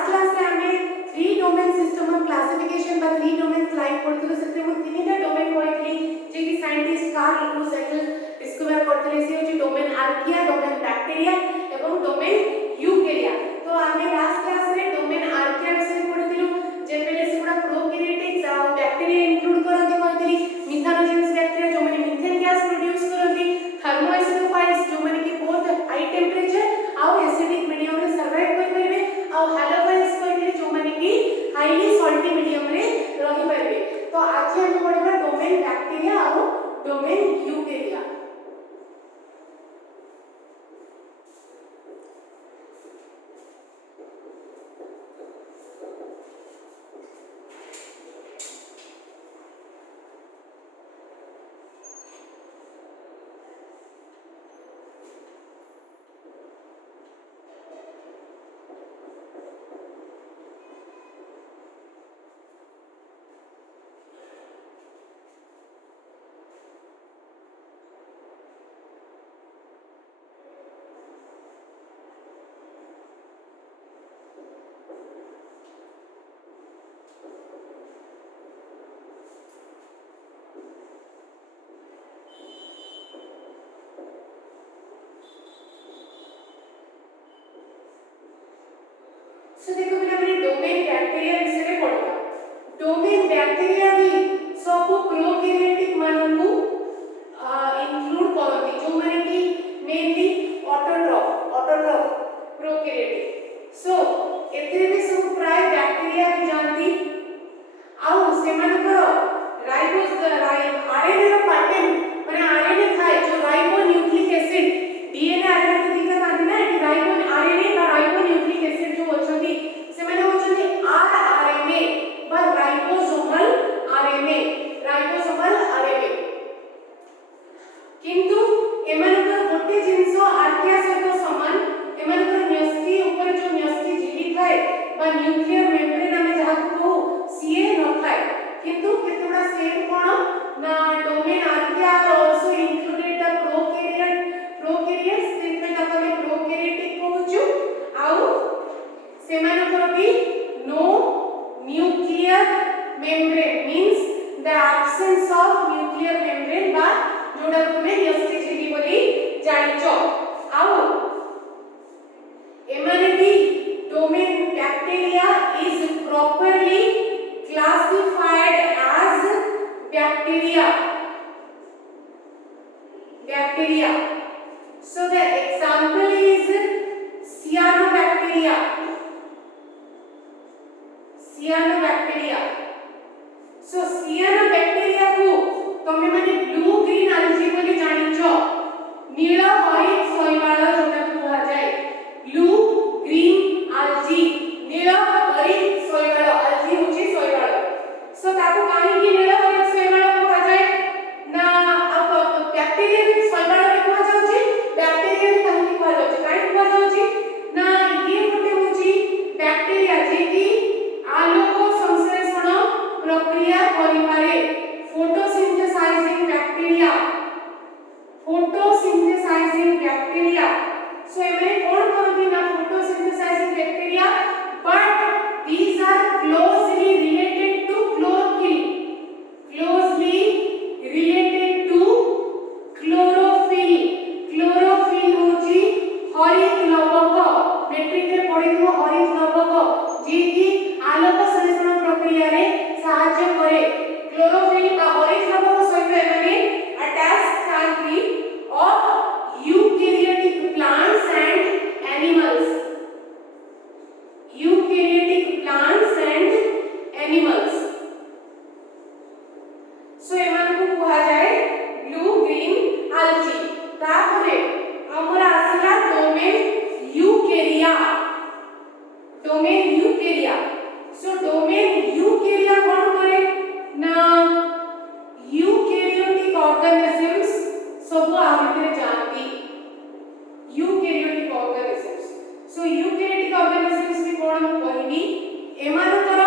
Last class रे हमें three domain system of classification बा थ्री डोमेन स्लाइड पढितलो सेते मु तीनटा डोमेन कहली जे कि साइंटिस्ट कार्ल लुईस एंगल डिस्कवर करथिले से होची डोमेन आर्किया डोमेन बैक्टीरिया एवं डोमेन यूकेरिया। तो हमें लास्ट क्लास रे डोमेन आर्किया विषय पढितलो जे पहले सेगुडा प्रोकैरियोटिक बैक्टीरिया इंक्लूड करथि कहली मिथानोजेंस बैक्टीरिया जो माने मीथेन गैस प्रोड्यूस करथि थर्मोएसिडोफाइल्स जो माने कि बहुत हाई टेंपरेचर आ एसिडिक मीडियम रे सर्वाइव कर परिबे आ हैलोफाइल्स कहले जो माने कि हाईली सॉल्टी मीडियम रे रहि परिबे। तो आज हम पढिबा डोमेन बैक्टीरिया आ डोमेन यूकेरिया। सो देखो मैंने अपने डोमेन बैक्टीरिया विषय में पढ़ा। डोमेन बैक्टीरिया भी सब प्रोकैरियोटिक मानकु इंक्लूड करती जो माने कि मेनली ऑटोट्रॉफ प्रोकैरियोटिक। सो एथे भी सब प्राय बैक्टीरिया भी जानती आउ सेमानकर राइबोस आरएनए रो पैटर्न माने आरएनए थाए जो ribo nucleic acid DNA RNA तो दीटा थांती ना कि राइबो आरएनए बा राइबो न्यूक्लिक एसिड जो होचंती से माने होचंती आरआरएनए बा राइबोसोमल आरएनए किंतु एमानकर गोटे जिंस आर्किया सहित समान एमानकर न्यस्की ऊपर जो न्यस्की झिली थाए बा न्यूक्लियर मेम्ब्रेन हमें जहा को सीए न थाए किंतु केतोडा सेम कोन ना domain archaea also included the prokaryotes statement आपण प्रोकैरियोटिक कहूछु आउ सेमानकर भी no nuclear membrane means the absence of nuclear membrane बा जोडा तुमे न्यस्की झिली बोली जानिचो आउ एमाने भी domain bacteria is properly classified as bacteria. So the example is cyanobacteria. So cyanobacteria को तमे माने ब्लू ग्रीन algae बोली जानिचो नीला हरित शैवाल जोटा कुहा जाय ब्लू ग्रीन algae नीला हरित शैवाल algae होची शैवाल। सो ताको काहे कि नीला हरित शैवाल कुहा जाय ना अब बैक्टीरिया भी शैवाल के कुहा जाउची बैक्टीरिया भी काहे कुहा जाउची काहे कुहा जाउची ना ये गोटे होची बैक्टीरिया जे कि आलोक संश्लेषण प्रक्रिया करि पारे फोटोसिंथेसाइजिंग बैक्टीरिया। सो एमे कोन करती ना photosynthesising bacteria but these are closely related to chlorophyll होची हरित लवक मेट्रिक रे पढिथो हरित लवक जे कि आलोक संश्लेषण प्रक्रिया रे सहायता करे क्लोरोफिल बा हरित लवक सहित एमाने attach थांती of eukaryotic plants and animals so एमान को कुहा जाय ब्लू ग्रीन algae। तापरे हमरा आसला domain Eukarya so domain Eukarya कोन करे ना यूकैरियोटिक ऑर्गेनिजम्स सब आ भितर जानती eukaryotic organisms. So eukaryotic organisms भी कोन हम कहबी एमानकर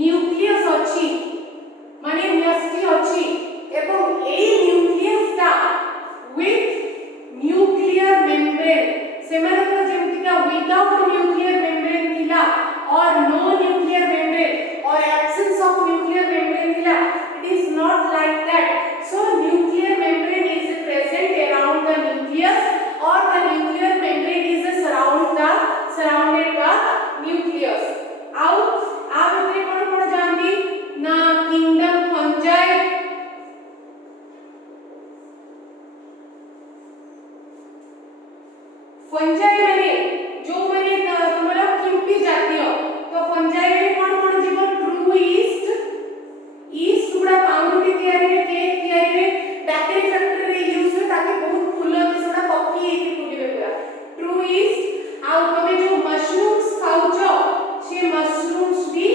न्यूक्लियस अछि माने न्यस्की अछि एवं ए न्यूक्लियस ता विथ न्यूक्लियर मेम्ब्रेन सेमानकर जेमतिका विदाउट न्यूक्लियर फंजाई माने जो माने तुमरा किंपी जातीय तो फंजाई माने कोन जीव ट्रू ईस्ट गुडा पाउंडी तयारी रे केक तयारी रे बेकरी फैक्ट्री रे यूज हो ताकि बहुत फूल के सोडा पक्की हेकी फूलिबे पूरा ट्रू ईस्ट आ तमे जो मशरूम्स खाउछो से मशरूम्स भी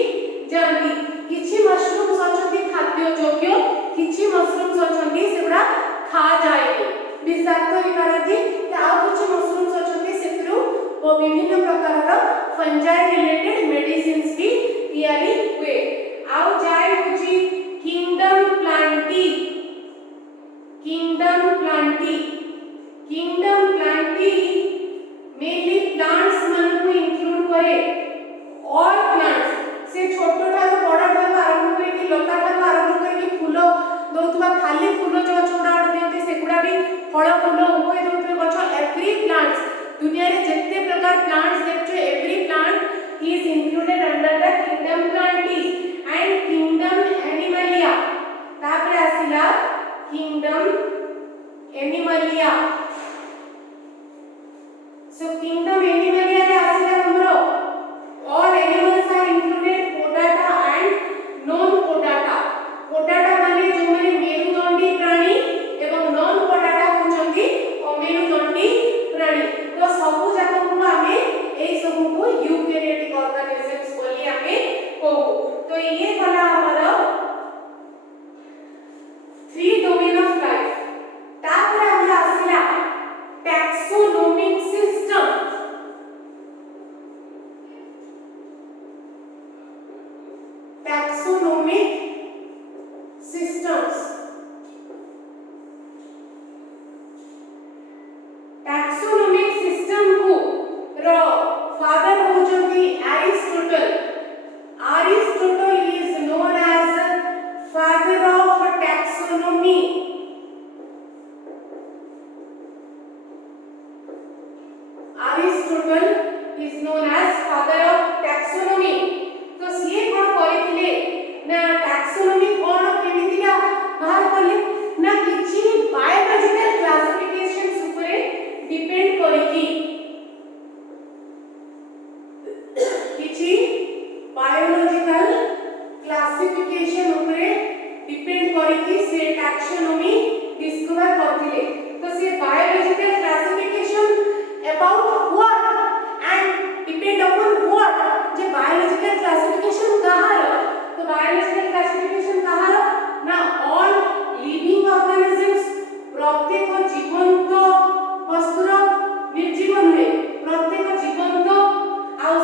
जानती किछि मशरूम्स अछंती खाद्य योग्य किछि मशरूम्स अछंती सेगुडा खा जाएगी विषाक्त ही पारती आ किछि मशरूम्स अछंती सेतरु वो विभिन्न प्रकारर फंजाई रिलेटेड मेडिसिन्स भी तयारी हुए आउ जाय होची किंगडम प्लांटी मेनली प्लांट्स मन को इंक्लूड करे ऑल प्लांट्स से छोटो ठारो बड़ा ठारो आरंभ करे कि लता ठारो आरंभ करे कि फूल दोतबा खाली फूल जो छोड़ा देते सेगुडा भी फल फूल उभय दोतबे गछ एवरी प्लांट्स दुनिया रे जत्ते प्रकार प्लांट्स देखछो every plant is included under the kingdom plantae and kingdom animalia तापर आसिला kingdom animalia so kingdom animalia रे आसिला हमरो all animals are included podata and non podata माने जो माने मेरुदंडी प्राणी एवं नॉन पोडाटा होचंती अमेरुदंडी प्राणी तो सबु जाक को हमें एई सबु को यूकेरियोटिक ऑर्गेनिजम्स बोली हमें कहू तो ये वाला हमारा 3 डोमेन ऑफ लाइफ तापर हमरा आसिला taxonomic system taxonomic systems taxonomic system को रो फादर होचंती Aristotle is known as father of taxonomy Aristotle is known as father of taxonomy तो सिए कोन करिथिले ना टैक्सोनॉमी कोन केमितिला बाहर करले ना किछि बायोलॉजिकल क्लासिफिकेशंस ऊपर डिपेंड करिकि किछि बायोलॉजिकल क्लासिफिकेशन ऊपर डिपेंड करिकि से टैक्सोनॉमी डिस्कवर करथिले तो से biological classification about what and depend upon what जे बायोलॉजिकल क्लासिफिकेशन कहार तो बायोलॉजिकल क्लासिफिकेशन कहार ना ऑल लिविंग ऑर्गेनिजम्स प्रत्येक जीवंत वस्तुर निर्जीवन रे प्रत्येक जीवंत आ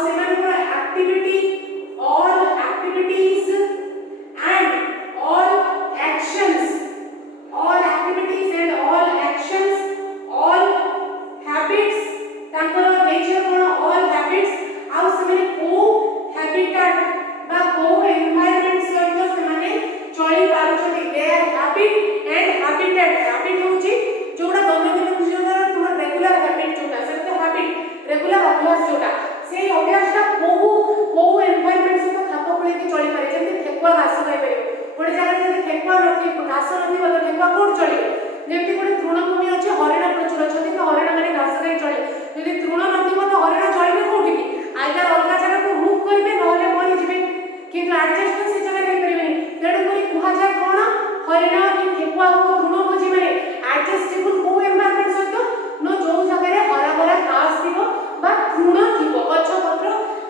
सेमानकर activity all activities and all actions all habits तांकर नेचर कोन ऑल हैबिट्स आ सेमाने को हैबिटेट बा को एनवायरनमेंट सहित सेमाने चली पारुछथि देयर हैबिट एंड हैबिट होची जोडा दैनिक जीवन तुम रेगुलर हैबिट जोटा से हैबिट रेगुलर अभ्यास जोटा से अभ्यासटा को एनवायरनमेंट सहित खाप खोले के चली पारे जेते ठेकुआ घास खाइ पारे गोटे जगह जे ठेकुआ नथि घास नथि बा ठेकुआ कोड चली जेते गोटे तृणभूमि अछि हरिण प्रचुर अछथि तो हरिण माने घास खाइ चले यदि तृण नथि बा तो हरिण चलिबे कोठी की आइदर अलगा जगह को मूव करबे नहले मरि जिबे किंतु एडजस्ट से जगह नहीं परिबेनी तेडु कोइ कुहा जाय कोन हरिण कि ठेकुआ को तृणभोजी माने एडजस्टेबल को एनवायरनमेंट सहित न जो जगह रे हरा भरा घास थिबो बा तृण थिबो गछ पत्र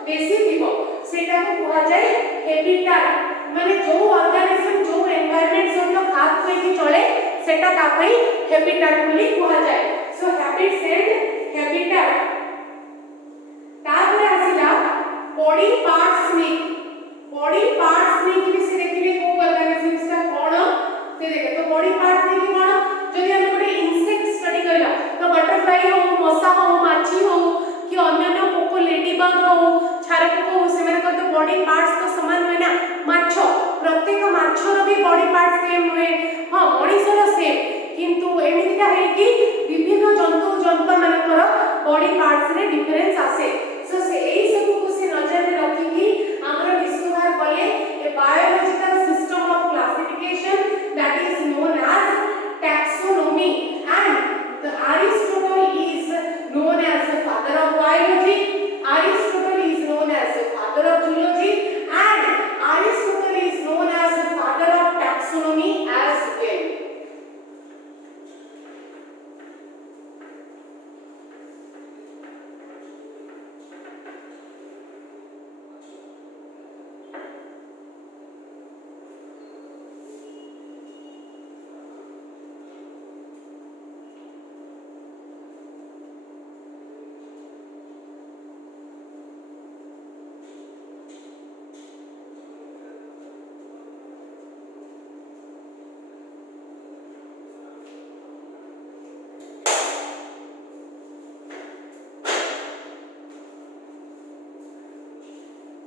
बेसी थिबो सेटा को कुहा जाय हैबिटेट माने जो ऑर्गेनिज्म जो एनवायरनमेंट सहित खाप होई चले सेटा ता पई हैबिटेट बोली कुहा जाय सो हैबिट्स एंड हैबिटेट तापर आसिला बॉडी पार्ट्स में कि से देखिबे को ऑर्गेनिजम्स का कोन से देखे तो बॉडी पार्ट्स में कि कोन जदि हम गोटे इंसेक्ट स्टडी करला तो बटरफ्लाई हो मसा हो माछी हो कि अन्य पोको लेडी बग हो छारे पोको हो से माने तो बॉडी पार्ट्स तो समान होय ना माछ प्रत्येक माछर भी बॉडी पार्ट्स सेम होय हां मणिसर सेम किंतु एमितिका है कि विभिन्न जंतु मानकर बॉडी पार्ट्स रे डिफरेंस आसे सो से एई सब को से नजर में रखी कि हमरा डिस्कवर कले a biological system of classification that is known as taxonomy and the Aristotle is known as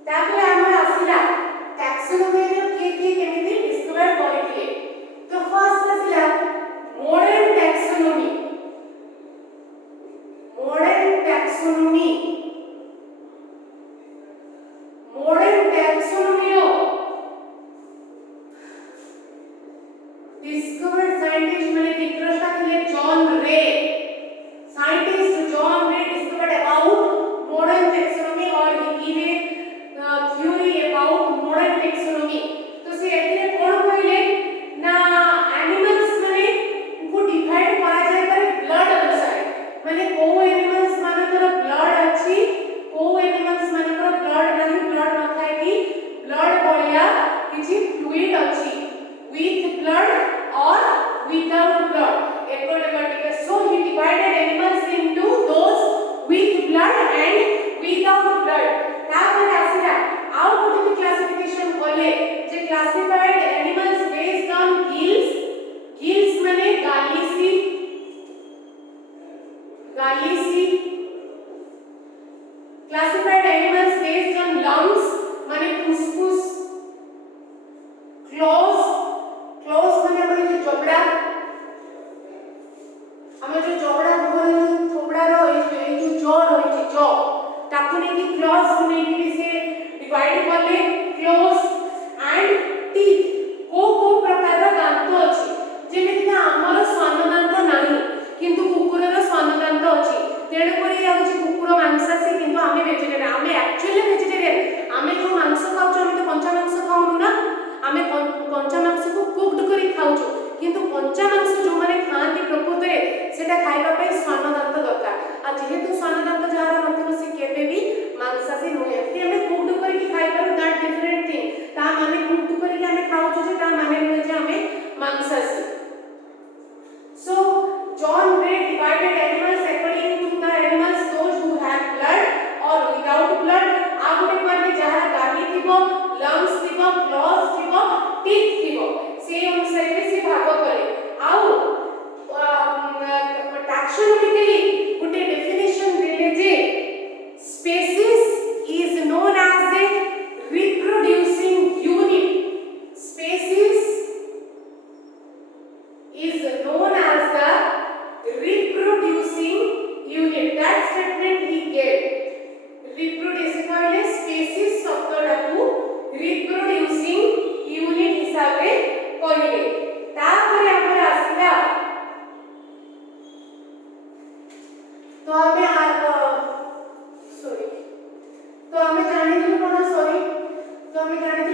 तापर हमर आसिला टैक्सोनॉमी रे के केमिति डिस्कवर करथिले तो फर्स्ट आसिला मॉडर्न टैक्सोनॉमी मॉडर्न टैक्सोनॉमी रो डिस्कवर्ड साइंटिस्ट माने विक्रष्टा थे John Ray scientist John Ray discovered about modern taxonomy और he give theory about modern taxonomy तो से एथिरे कोन कहले ना एनिमल्स माने को डिवाइड करा जाय पर ब्लड अनुसार माने को एनिमल्स मानकर ब्लड अछि को एनिमल्स मानकर ब्लड नाही ब्लड न थाए कि ब्लड बलिया किछि फ्लूइड अछि with blood or without blood accordingly so he divided animals into those with blood and without blood तापर आसिरा आउ गोटे क्लासिफिकेशन कले जे classified animals based on gills माने गालीसी classified animals based on lungs माने फुसफुस क्लोज माने हमर जो जबड़ा हमर जो जबड़ा मुहर जो थोबड़ा रो ए जो जॉ रही जॉ ताकू ने की क्लोज ने की से डिवाइड करले क्लोज एंड टीथ को प्रकार रा दांत अछि जेमिति ना हमर स्वान दांत नाही किंतु कुकुर रो स्वान दांत अछि तेड करी आ जे कुकुर मांसासी किंतु आमे वेजिटेरियन आमे एक्चुअली वेजिटेरियन आमे जो मांस खाउ आमे तो कंचा मांस खाउनु ना आमे कंचा मांस को कुक्ड करी खाउछु किंतु कंचा मांस जो माने खांती प्रकृत रे सेटा खाइबा पई स्वान दांत दरकार आ जेहेतु स्वान दांत जहार नथिबो से केबे भी मांसासी नहे कि हमें कुक्ड करी खाइ पारु दैट डिफरेंट थिंग ता माने कुक्ड करी हमें खाउछु जे ता माने नहे जे हमें मांसासी so John Gray divided animals according to the animals those who have blood or without blood आगुटे परले जहार गाली थिबो लंग्स थिबो क्लॉज थिबो टीथ थिबो से अनुसार से भाग करे आउ टैक्सोनॉमिकली गुटे डेफिनेशन देले जे species is known as a reproducing unit species is known as the reproducing unit that statement he gave reproducing कहले species शब्दटाକୁ reproducing unit हिसाबे कहले तापर हमर आसिला तो हमें जानिथिलु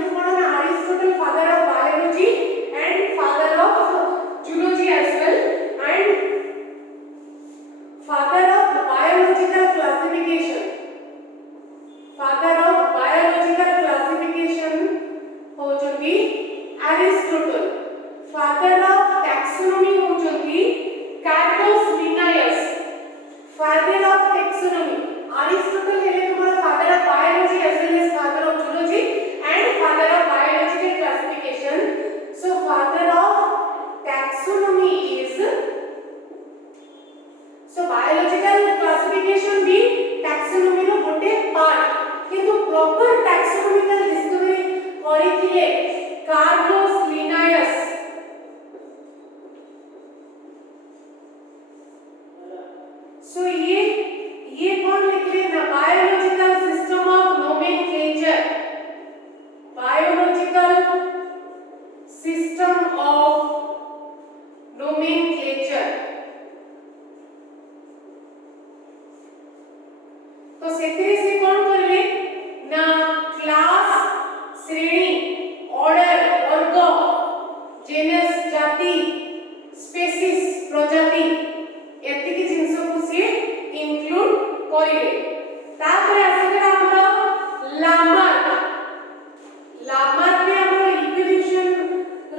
कोन ना Aristotle father of biology and father of zoology as well and father of biological classification हो चंदी Aristotle father of taxonomy हो चंदी Carlos Linnaeus father of taxonomy Aristotle हेले तुम्हारा father of biology as well as father of zoology and father of biological classification so father of taxonomy is so biological classification भी taxonomy रो गोटे part किंतु proper taxonomical discovery करिथिले Carlos Linnaeus so ये कौन लिखले ना biological system of nomenclature biological system of nomenclature तो सेतरे से कौन करले ना क्लास श्रेणी ऑर्डर वर्ग जेनस जाति स्पीशीज प्रजाति एति के जिंस को से इंक्लूड करिले तापर आसीला हमर लामार्क में हमर इवोल्यूशन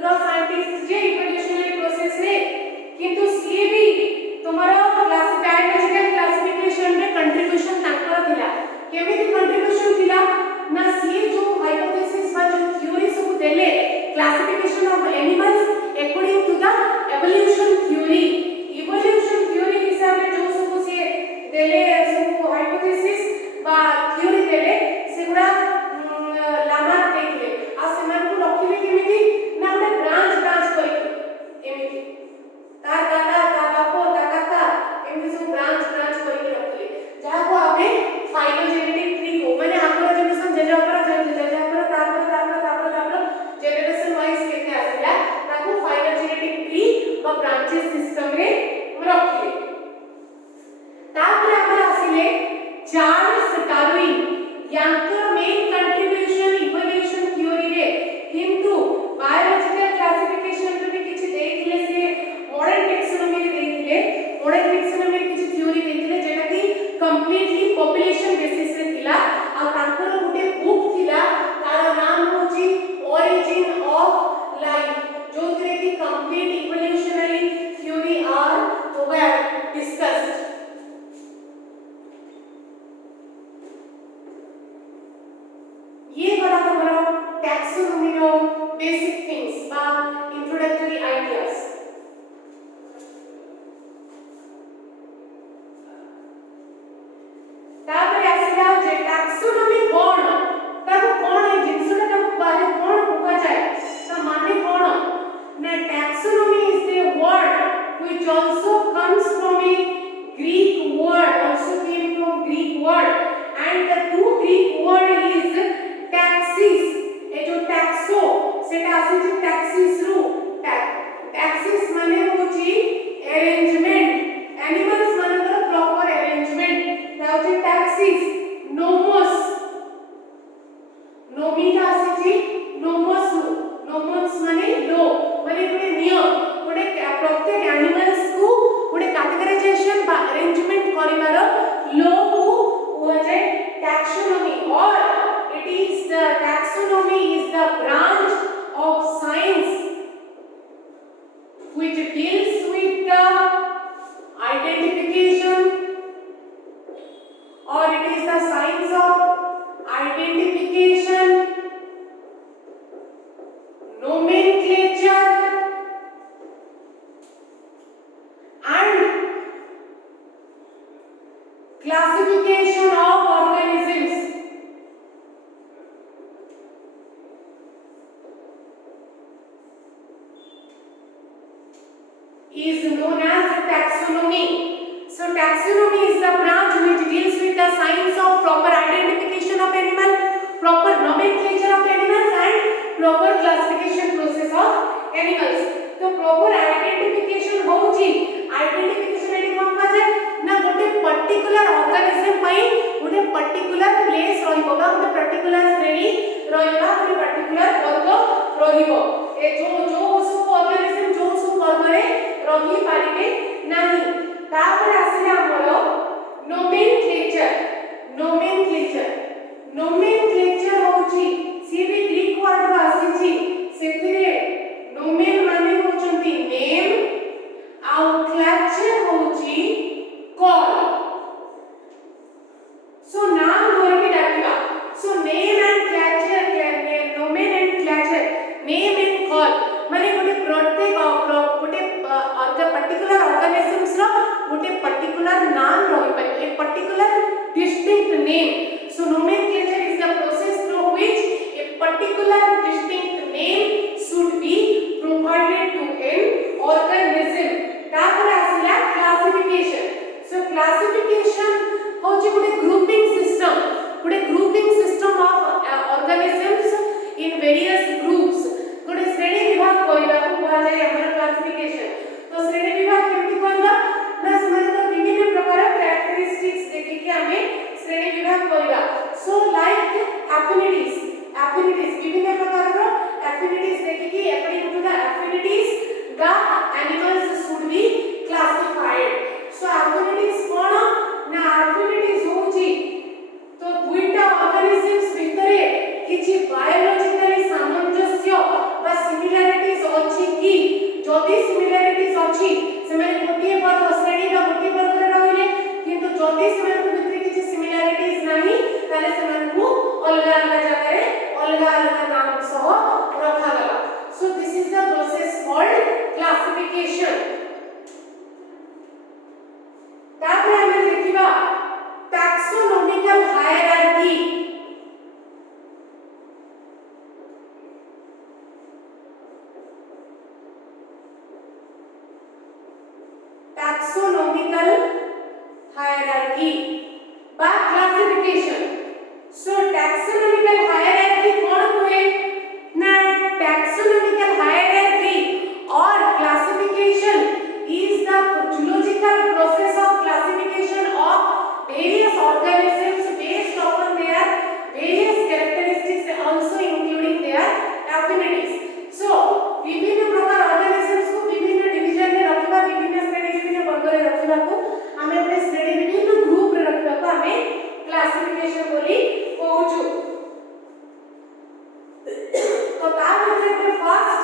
रो साइंटिस्ट जे इवोल्यूशनरी प्रोसेस रे किंतु सी भी तुम्हारा बायोलॉजिकल क्लासिफिकेशन रे कंट्रीब्यूशन ताकर थिला केमिति कंट्रीब्यूशन थिला ना सी जो हाइपोथेसिस बा जो थ्योरी सब देले classification of animals according to the evolution theory हिसाब में जो सब से देले सब हाइपोथेसिस बा थ्योरी देले सेगुडा फाइलोजेनेटिक ट्री को माने आपर जनरेशन जेजापर जनरेशन वाइज केते आसिला ताको फाइलोजेनेटिक ट्री बा ब्रांचेस सिस्टम रे रखिले तापर आपर आसिले चार्ल्स डार्विन यांकर मेन कंट्रीब्यूशन इवोल्यूशन थ्योरी रे किंतु बायोलॉजिकल क्लासिफिकेशन रे भी किछि देखिले से मॉडर्न टैक्सोनॉमी रे देखिले मॉडर्न टैक्सोनॉमी रे किछि थ्योरी देखिले जेटा कि कंप्लीटली पॉपुलेशन बेसिस रे थिला आ तांकर गुटे बुक थिला तार नाम होची ओरिजिन ऑफ लाइफ जोथरे कि complete evolutionary theory are were discussed ये वाला हमारा टैक्सोनॉमी रो बेसिक थिंग्स बा इंट्रोडक्टरी आइडियाज तापर आसिला जे टैक्सोनॉमी कोन ताको कोन ए जिंसटा ताको बारे कोन होगा जाय ता माने कोन ना taxonomy is the word which also comes from a Greek word also came from Greek word and the two Greek word is taxis ए जो टैक्सो सेटा आसी जे टैक्सिस रु टैक्सिस माने होची अरेंजमेंट एनिमल्स मानकर प्रॉपर अरेंजमेंट ताउची टैक्सिस नोमोस नोमीटा आसी नोमोस नोमोस माने लो माने गुटे नियम गुटे प्रत्येक एनिमल्स को गुटे कैटेगराइजेशन बा अरेंजमेंट करिवार लो को हो जाय टैक्सोनॉमी और it is the taxonomy is the branch of science which deals with the identification or it is the science of identification nomenclature and classification of organisms is known as taxonomy. So taxonomy is the branch which deals with the science of proper identification of animal, proper nomenclature of animals and proper classification process of animals. तो proper identification होउची identification AD कोन काजे ना गोटे particular organism पई गोटे particular place रहिबो बा गोटे पर्टिकुलर श्रेणी रहिबा गोटे पर्टिकुलर वर्ग रहिबो ए जो सब ऑर्गेनिज्म जो सब वर्ग रे रही पारिबे नाही तापर आसिला हमरो नोमेनक्लेचर नोमेनक्लेचर होची सी भी ग्रीक वर्ड रो आसीची सेतिरे नोमेन माने होचंती नेम आउ क्लेचर होची कॉल सो नाम धरके डाकिबा सो नेम एंड क्लेचर नोमेन एंड क्लेचर नेम एंड कॉल माने गोटे प्रत्येक गोटे पर्टिकुलर ऑर्गेनिजम्स रो गोटे पर्टिकुलर नाम रही पाए a particular distinct name so nomenclature is the process through which a particular distinct name should be provided to an organism तापर आसिला क्लासिफिकेशन सो क्लासिफिकेशन होची गोटे grouping system of organisms in various groups गोटे श्रेणी विभाग करिबा को कहा जाय हमर क्लासिफिकेशन तो श्रेणी विभाग केमति करबा ना समानता विभिन्न प्रकार कैरेक्टरिस्टिक्स देखि कि हमें श्रेणी विभाग करिबा सो लाइक एफिनिटीज विभिन्न प्रकार रो एफिनिटीज देखि कि according to the affinities the animals should be classified so affinities कोन ना एफिनिटीज होची तो दुईटा ऑर्गेनिजम्स भितरे किछि बायोलॉजिकली सामंजस्य बा सिमिलरिटीज अछि कि जदि सिमिलरिटीज अछि सेमे गोटे वर्ग श्रेणी बा गोटे वर्ग रे रहिले किंतु जदि सेमे भितरे किछि सिमिलरिटीज नाही ताले सेमान को अलग अलग जगह रे अलग अलग नाम सह रखा गला so this is the process called classification तापर हम देखिबा टैक्सोनॉमिकल हायरार्की taxonomical hierarchy बा क्लासिफिकेशन। सो टैक्सोनॉमिकल हायरार्की कौन हुए ना टैक्सोनॉमिकल हायरार्की और classification is the zoological process of classification of various organisms based upon their various characteristics also including their affinities. So विभिन्न प्रकार organisms को विभिन्न डिवीजन में रखिबा विभिन्न श्रेणी विभिन्न वर्ग रे रखिबा को हमें अपने श्रेणी विभिन्न ग्रुप रे रखिबा को हमें क्लासिफिकेशन बोली कहूछु। तो ता भितर फर्स्ट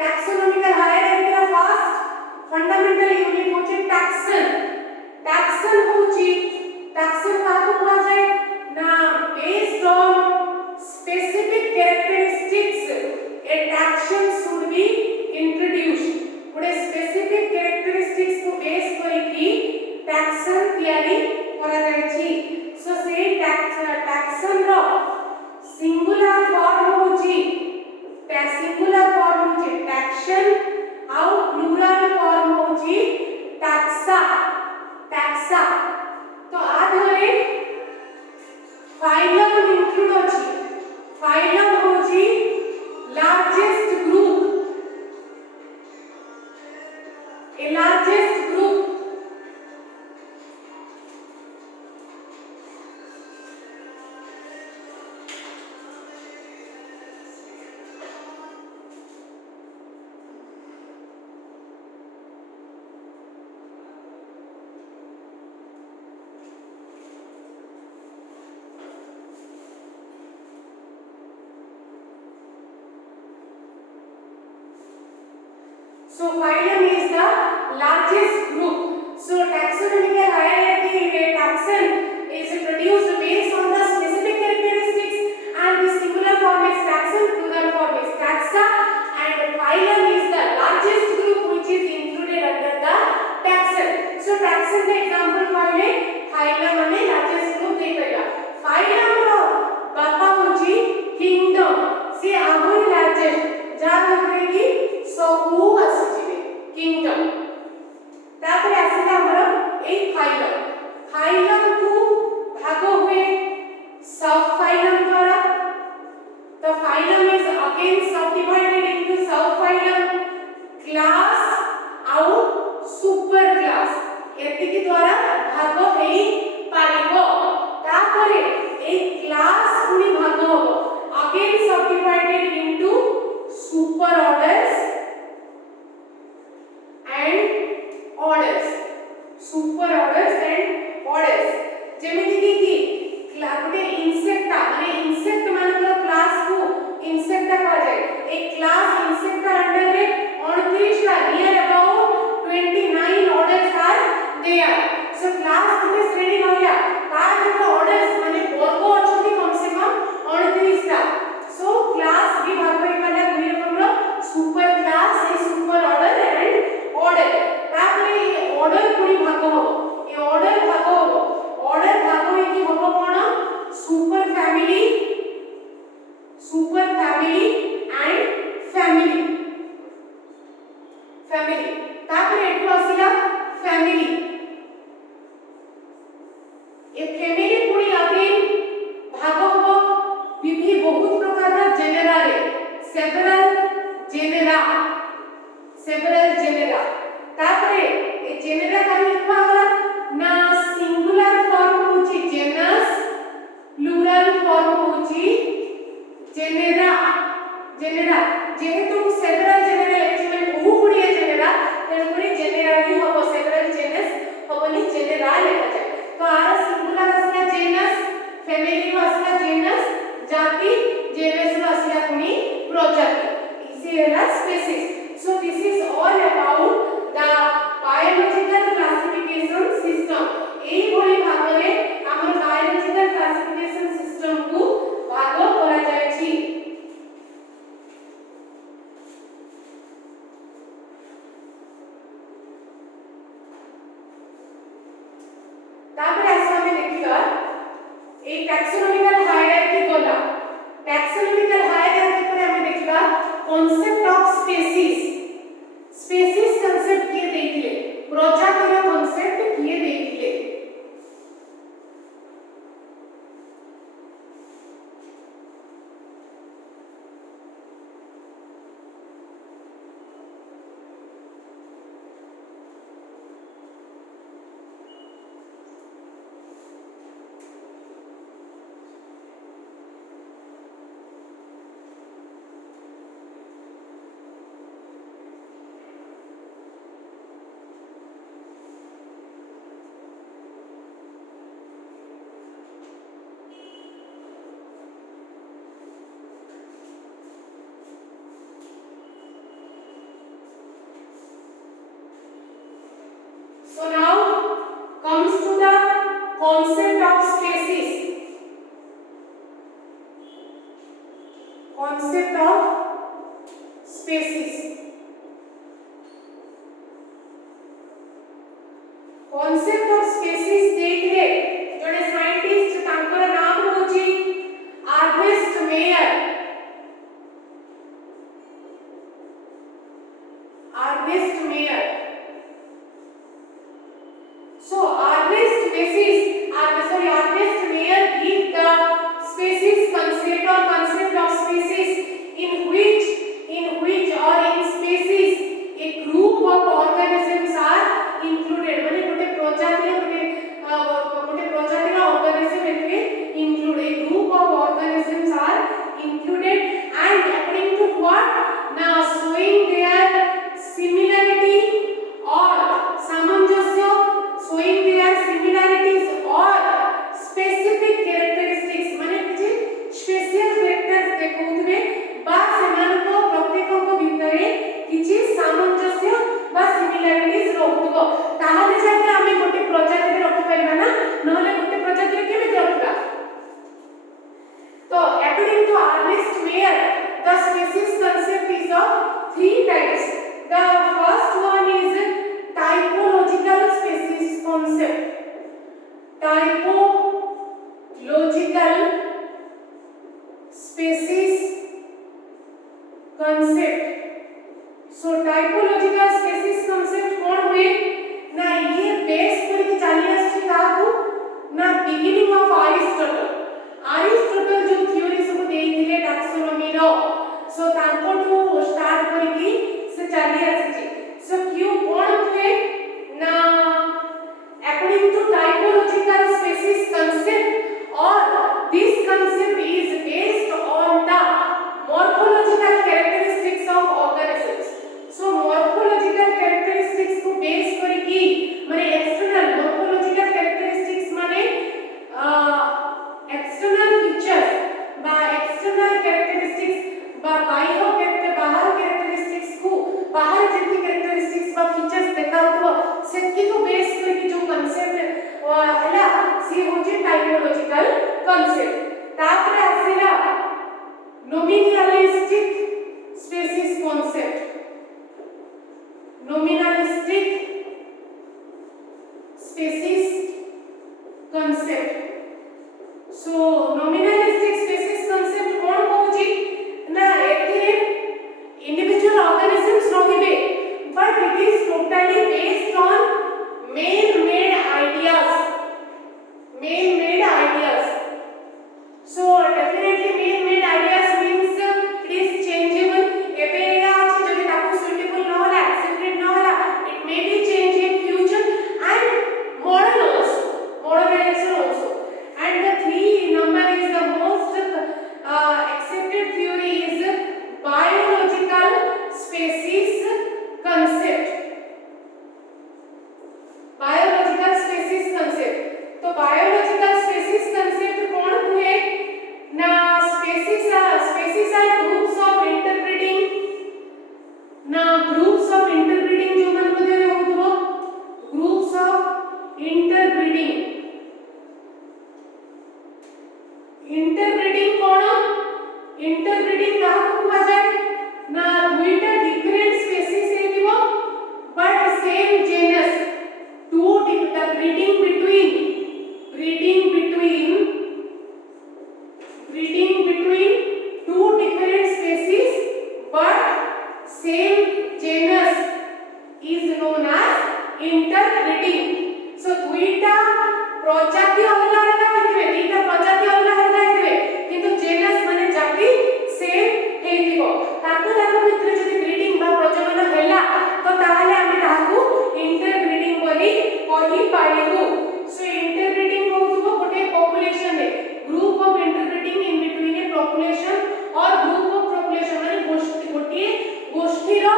टैक्सोनॉमिकल हायरार्की रा फर्स्ट फंडामेंटल यूनिट होचे टैक्सन। टैक्सन होची टैक्सन काको कहा जाए ना based on specific characteristics A taxon should be introduced. गोटे स्पेसिफिक कैरेक्टरिस्टिक्स को बेस करी की टैक्सन तयारी करा जायछि। सो से टैक्सन रो सिंगुलर फॉर्म होची टैक्सन आउ प्लूरल फॉर्म होची टैक्सा। टैक्सा तो आधरे फाइलम इंक्लूड होची। फाइलम होची largest group A largest group. So phylum is the largest group. So taxonomical hierarchy in a taxon is produced based on the specific characteristics and the singular form is taxon, plural form is taxa, and phylum is the largest group which is included under the taxon. So taxon का example पाइले phylum हमें largest group दे पाएगा। phylum रो बापा होची kingdom से आहुरी largest जहाँ लगे कि सबू आसीजिबे किंगडम। तापर आसीला हमर ए फाइलम। फाइलम को भाग हुए सब फाइलम द्वारा। The phylum is again subdivided into subphylum, class आउ सुपर क्लास एतिकी द्वारा भाग हेई पारिबो। तापरे ए क्लास पुनी भाग होबो again subdivided into super orders and orders। super orders and orders जेमिति कि गोटे इंसेक्टा माने इंसेक्ट मानकर क्लास को इंसेक्टा कहा जाए। एक क्लास इंसेक्टा अंडर रे 29 टा near about 29 orders are there. So class के श्रेणी रहला तार जो ऑर्डर्स माने वर्ग अछती कम से कम 29 टा। सो क्लास भी भाग होई वाला दुई रकम रो सुपर क्लास ए सुपर ऑर्डर एंड ऑर्डर। तापरे ए ऑर्डर पुनी भाग हो ए ऑर्डर भाग हो ऑर्डर भाग होई कि होबो कोन super family and family. Family तापरे एठो आसीला फैमिली। ए फैमिली पुनी अगेन भाग होबो विधि बहुत प्रकार जेनेरा रे सेवरल जेनेरा। तापरे ए जेनेरा काई लिखा होला ना सिंगुलर फॉर्म होची जेनस, प्लूरल फॉर्म होची जेनेरा। जेहेतु सेवरल जेनेरा लेक्चर बहु गुड़िए जेनेरा तेणु करी जेनेरा ही होबो सेवरल जेनस होबनी जेनेरा लेखा जाय। तो आर सिंगुलर असला जेनस, फैमिली रो असला जेनस, जाति जेनस रो असला पुनी प्रजाति। इसी है species. So this is all about the biological classification system। एई भली भागरे हमर biological classification system को भाग करा जाय छी। तापर आसा में देखिबा ए टैक्सोनॉमिकल हायरार्की कोला। टैक्सोनॉमिकल हायरार्की पर हमें देखिबा concept of species concept किए देथिले प्रजातिर concept किए देथिले। of species, concept of species, concept of species देखिए जोड़े साइंटिस्ट तांकर नाम होची Ernest mayor, Ernest mayor. So Ernest Mayer give the species concept or concept of species in which or in species a group of organisms are included. माने गोटे प्रजाति organism एथे include, a group of organisms are included and according to what? Now showing their similarity or सामंजस्य, showing their similarities or specific characteristics माने किछि special characters देखौथबे बा सेमानको प्रत्येकको भितरे किछि सामंजस्य बा सिमिलारिटीज रहउथबो ताहाले जाके आमे गोटे प्रजाति रे रखि परिबा ना, नहले गोटे प्रजाति रे केमिति रखिबा. तो according to Ernest Mayer the species concept is of three types. The first one is typological species concept, typological species concept. So typological species concept कौन हुए ना, ये बेस करके चली आछि काहू ना बिगिनिंग ऑफ अरिस्टोटल. अरिस्टोटल जो थ्योरी सब देइथिले टैक्सोनॉमी रो, सो तांकोटू स्टार्ट करके से चली आछि. सो क्यों कौन हुए ना, according to typological species concept or this concept is based on the morphological characteristics of organisms. So morphological characteristics को बेस करके माने external morphological characteristics माने external features बा external characteristics बा बाहर characteristics को बाहर जेति characteristics बा features देखा होतो सेति को बेस करके जो concept हला सी होचे typological concept. तापर आसीला nominalistic species concept, nominalistic species concept. So nominalistic species concept कौन होची ना, एथे individual organisms रहिबे but it is totally based on man-made ideas, man-made ideas. So definitely man-made ideas means it is changeable. एबे अछि जदि ताकू suitable न होला, accepted न होला, it may be changed in future and modern also, modernization also. And the three number is the most accepted theory is biological species concept, biological species concept. तो biological species concept कौन हुए ना, species are groups of interbreeding ना, groups of interbreeding जो मन को दे रहे हो तो groups of interbreeding. interbreeding कौन, interbreeding काहको कुहा जाय ना, दुईटा different species हे दिबो but same genus, two the breeding between two different species but same genus is known as interbreeding. So दुईटा प्रजाति अलग अलग हेतिबे, दुईटा प्रजाति अलग अलग हेतिबे किंतु genus माने जाति सेम हेतिबो. ताको भितर जदि ब्रीडिंग बा प्रजनन हैला तो ताहाले आमे ताहाकू interbreeding बोली कहि पाइबु. So interbreeding होउथबो गोटे population रे, group of interbreeding in between a population or group of population माने गोटे गोष्ठी रो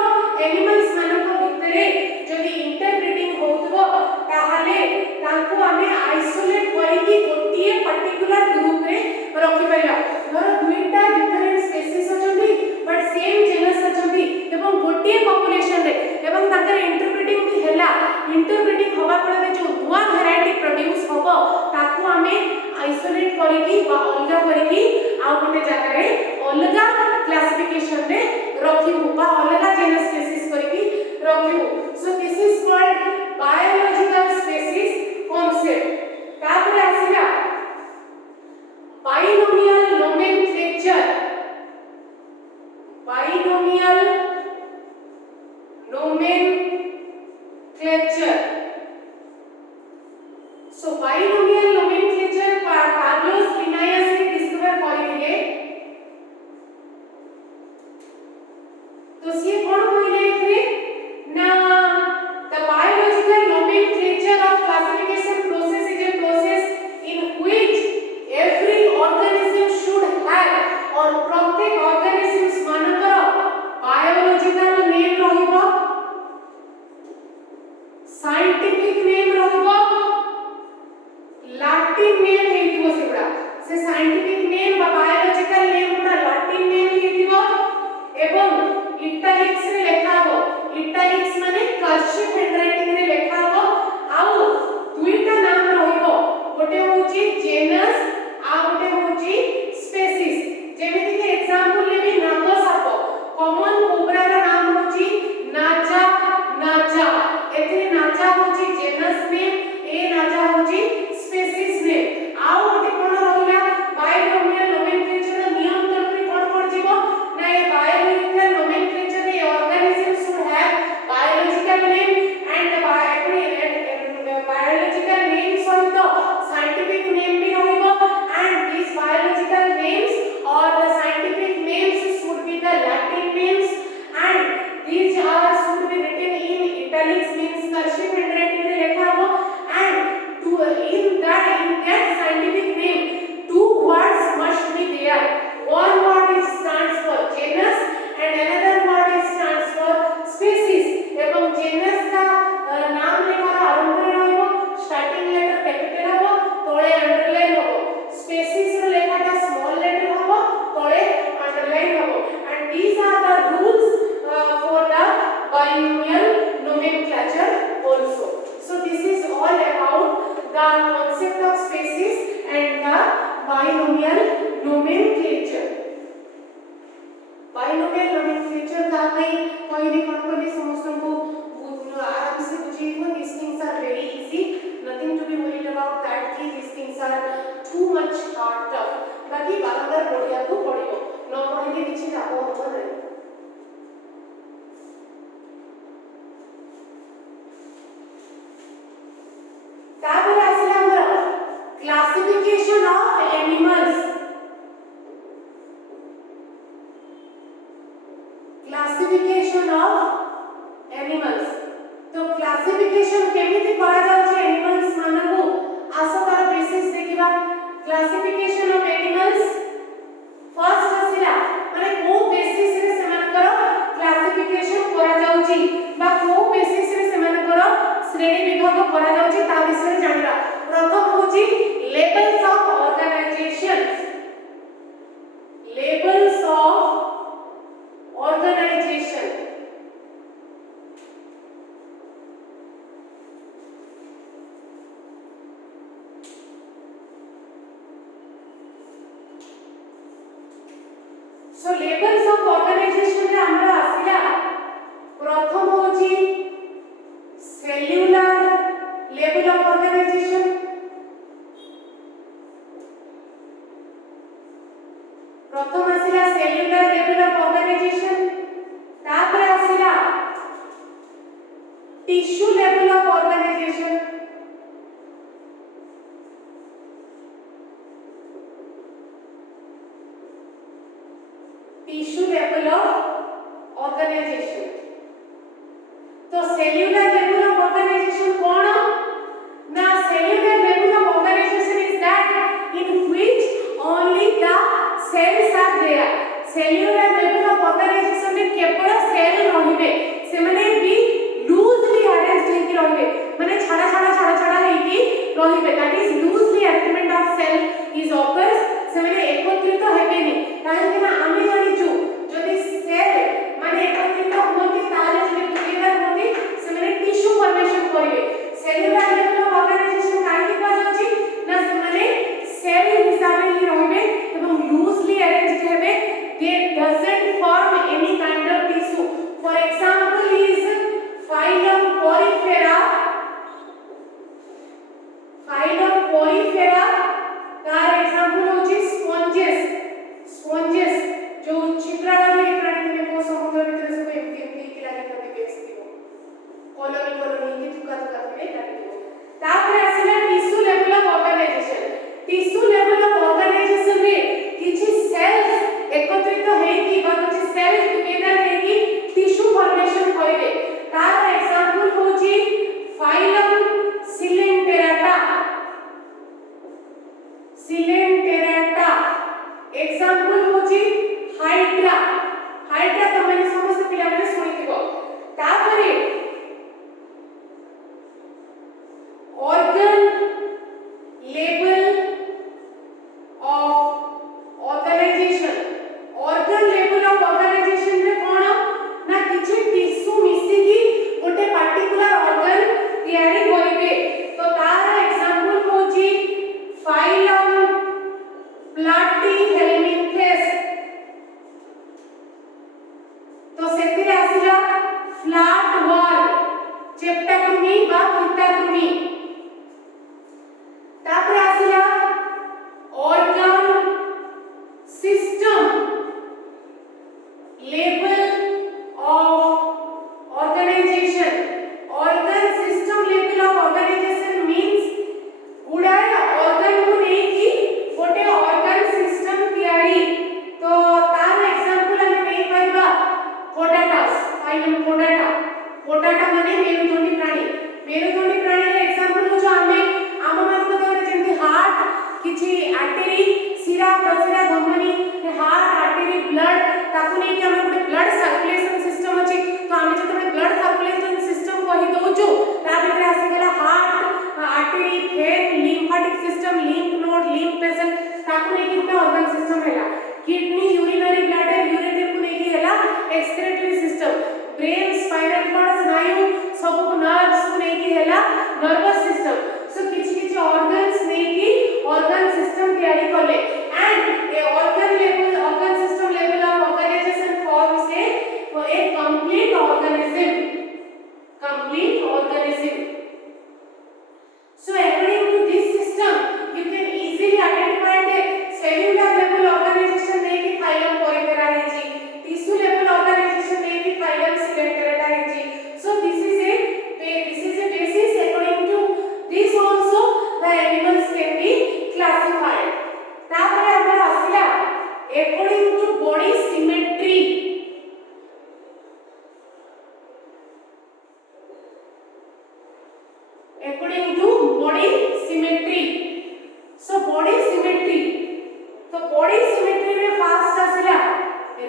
एनिमल्स मानको भितरे जदि interbreeding होउथबो ताहाले तांको आमे आइसोलेट करिकि गोटे पर्टिकुलर ग्रुप रे रखि पाइला. धर दुईटा डिफरेंट स्पीसीज अछंती बट सेम जेनस अछंती एवं गोटे पॉपुलेशन रे एवं ताकर इंटरब्रीडिंग भी हैला. इंटरब्रीडिंग होबा फल रे जो नुवा वैरायटी प्रोड्यूस होबो ताको आमे କରିକି ବା ଅଲଗା କରିକି ଆଉ ଗୋଟେ ଜାଗାରେ ଅଲଗା କ୍ଲାସିଫିକେशन ରେ ରଖିବୁ ବା ଅଲଗା ଜେନସ୍ ସ୍ପେସିସ୍ କରିକି ରଖିବୁ. So this is called biological species concept. ତାପରେ ଆସିଲା binomial nomenclature. Binomial nomenclature. So binomial nomenclature Carlos Linnaeus ने डिस्कवर କରିଥିଲେ. तो ସିଏ କଣ କହିଲେ ଏଥିରେ ନା the biological nomenclature of classification process is a process in which every organism should have or प्रत्येक organisms ମାନଙ୍କର biological name ରହିବ, scientific name ରହିବ, latin name ହେଇଥିବ. ସେଗୁଡା ସେ scientific name ବା biological name ଗୁଡା latin name ହେଇଥିବ ଏବଂ italics ରେ ଲେଖା ହେବ. italics माने कर्सिव हैंडराइटिंग रे लेखा ହେବ. ଆଉ ଦୁଇଟା ନାମ ରହିବ, ଗୋଟେ होची जेनस आ ଗୋଟେ होची स्पेसिस. जेमिति कि एग्जांपल लेबी नागसाप, कॉमन कोबरा रा नाम होची नाजा. नाजा एथिरे नाजा होची जेनस नेम, ए नाजा होची स्पेसिस नेम. ଆଉ ଗୋଟେ कोन ରହିला बायोनोमियल नोमेनक्लेचर नियम तरफी कोन कोन जीवो ना a biological nomenclature A organism should have biological name and biological names सहित scientific name भी ରହିବ and these biological names or the scientific names should be the Latin names and these are should be written in italics means cursive handwriting रे ଲେଖା ହେବ and to in that scientific name two words must be there. One word is stands for genus and another word is stands for species. एवं genus का नाम लेखा आरंभ रे रहइबो, starting letter capital हबो, तळे अंडरलाइन हबो. स्पेसिस रे लेखाटा स्मॉल लेटर हबो, तळे अंडरलाइन हबो. And these are the rules for the binomial nomenclature also. So this is all about the concept of species and the binomial nomenclature. Binomial nomenclature का कोई भी कौन समस्त को आराम से बुझेइबो. These things are very easy, nothing to be worried about that कि these things are too much hard tough. बाकी बारंबार पढ़िया को पढ़िबो, न पढ़िले किछि लाभ होबो नहीं. तापर आसिला हमर classification of animals. Classification of animals. तो क्लासिफिकेशन केमिति करा जाउची एनिमल्स मानकु आसो तार बेसिस देखिबा. क्लासिफिकेशन ऑफ एनिमल्स फर्स्ट आसिला माने को बेसिस रे सेमानकर क्लासिफिकेशन करा जाउची बा को बेसिस रे सेमानकर श्रेणी विभाग करा जाउची ता विषय जानिबा. प्रथम होची levels of organisation. Levels of organisation. So levels of organization रे हमरा आसिला प्रथम होची cellular level of organization. प्रथम आसिला cellular level of organization. तापर आसिला tissue level of organization. tissue level of organization. तो cellular level of organization कौन ना cellular level of organization is that in which only the cells are there. cellular level of organization में केवल cell रहिबे, से माने भी लूजली अरेंज्ड हेकि रहिबे, माने छाड़ा छाड़ा छाड़ा छाड़ा हेकि रहिबे. that is loosely arrangement of cell is occurs. से माने एकत्रित हेबेनी काहे ना आमे जानिचु जदि सेल माने एकत्रित होती ताले जदि टुगेदर होती से माने टिश्यू फॉर्मेशन करिवे. सेलुलर लेवल ऑफ ऑर्गेनाइजेशन काहे कि बाजौची ना से माने सेल हिसाब of organisation tissue level of organisation रे किछि सेल्स एकत्रित हे कि बा किछि सेल टुगेदर हे कि टिश्यू फॉर्मेशन करिवे तार एग्जांपल होची फाइलम सिलेंटेराटा एग्जांपल होची हाइड्रा हाइड्रा तो मैंने समस्त पिला माने सुनिथिबो तापरे organ level of organization organ level of organization रे कोन ना किछि टिश्यू मिसी की गोटे पर्टिकुलर organ तयारी करिवे तो तार एग्जांपल होची फाइलम प्लैटीहेल्मिन्थेस तो सेतिरे आसीला फ्लैट वॉल चेप्टाकृमि बा फीताकृमि तापर आसीला organ system level of organisation organ system level of organisation means गुडाय ऑर्गन को नहीं की गोटे ऑर्गन सिस्टम तयारी तो तार एग्जांपल हम नहीं पाइबा कोडाटास फाइलम कोडाटा माने मेरुदंडी प्राणी रे एग्जांपल हो जो हमें आम मान को देवरे जेंति हार्ट किछि आर्टरी सिरा प्रसिरा धमनी हार्ट आर्टरी ब्लड ताकु नै कि हम गोटे ब्लड सर्कुलेशन सिस्टम अछि तो हम जते ब्लड सर्कुलेशन सिस्टम कहि दोजु ता भितर आसी गेला heart artery vein lymphatic system lymph node lymph vessel ताकु नै कि गोटे ऑर्गन सिस्टम हैला किडनी यूरिनरी ब्लैडर यूरेटर को नै कि हैला excretory system brain spinal cord स्नायु सब को नर्व्स को नै कि हैला नर्वस सिस्टम सो किछि ऑर्गन्स नै कि ऑर्गन सिस्टम तयारी करले and a organ system level of organisation forms a complete organism so according to this system you can easily identify the cellular level organization नै कि फाइलम पोरिफेरा हेची tissue level organization नै कि phylum सिलेंटेराटा हेची so this is a basis according to this also the animals can be classified तापर हमर आसिला according to body symmetry according to body symmetry so body symmetry में first आसिला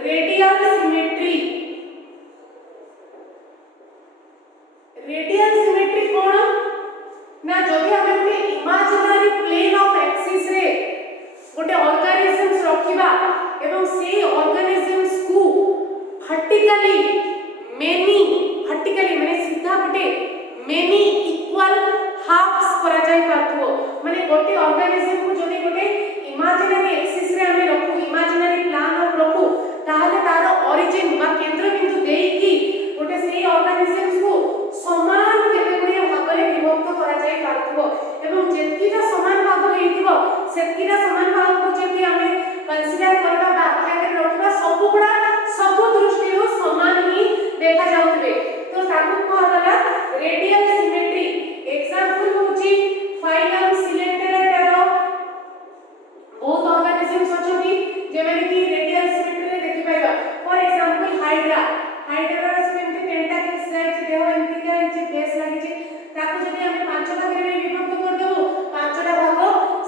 radial symmetry कोन ना जदि हम गोटे इमेजिनरी प्लेन ऑफ एक्सिस रे गोटे organisms रखिबा एवं से ऑर्गेनिजम्स को वर्टिकली माने सीधा गोटे मेनी इक्वल हाफ्स करा जाय पाथो माने गोटे ऑर्गेनिज्म को जदि गोटे इमेजिनरी एक्सिस रे हम रखु इमेजिनरी प्लान ऑफ रखु ताहले तार ओरिजिन बा केंद्र बिंदु देई की गोटे से ऑर्गेनिज्म को समान केते भाग रे विभक्त करा जाय पाथो एवं जेतिका समान भाग हेतिबो सेतिका समान भाग को जदि हम कंसीडर करबा बा आख्या के रखबा सब दृष्टि रो समान ही देखा जाउतबे तो ताकू कहला रेडियल सिमेट्री एग्जांपल होची फाइलम सिलेंटेराटा बहुत ऑर्गेनिजम्स अछथि जे माने कि रेडियल सिमेट्री रे देखि पाइबा for example hydra symmetry tentacles जाय देह एमपी का जे बेस लागि जे ताकू जदि हम पांचटा भाग रे विभक्त कर देबो पांचटा भाग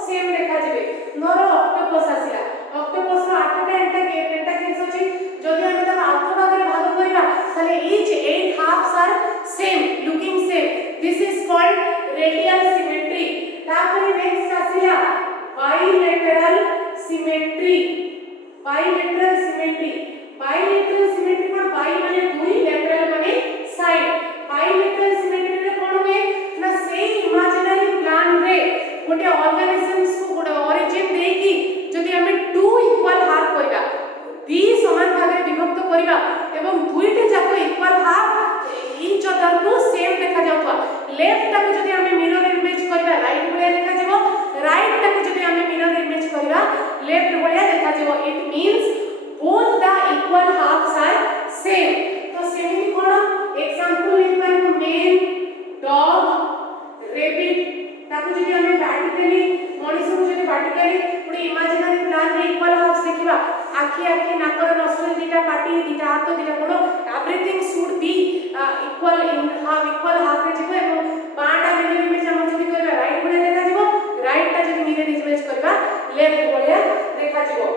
सेम देखा जेबे नरो ऑक्टोपस आसिला ऑक्टोपस रो 8टा टेंटाकल्स अछि जदि हम ता 8 भाग रे भाग करिबा ताले each 8 halves are same looking same this is called radial symmetry तापर नेक्स्ट आसिला bilateral symmetry पर बाई माने दुई lateral माने साइड bilateral symmetry रे कोन हुए ना से इमेजिनरी प्लान रे गोटे ऑर्गेनिजम्स को गोटे ओरिजिन दे की जदि हम टू इक्वल हाफ करबा दी समान भाग रे विभक्त करबा एवं दुईटे जाको इक्वल हाफ ईच अदर को सेम देखा जाउतबा लेफ्ट टाको जदि हम मिरर इमेज करबा राइट भलिया देखा जेबो राइट टाको जदि हम मिरर इमेज करबा लेफ्ट भलिया देखा जेबो it means both the equal halves are same तो सेमिति कोन एग्जांपल लेबा मेन डॉग रैबिट ताको जदि हम वर्टिकली आखि आखि नाकर नसुल दीटा पाटी दीटा हाथ दीटा गोड़ everything should be equal in half रे जिवो एवं बाटा मिरर इमेज हम जदी करबा राइट बळे देखा जिवो राइट ता जदी मिरर इमेज करबा लेफ्ट बळे देखा जिवो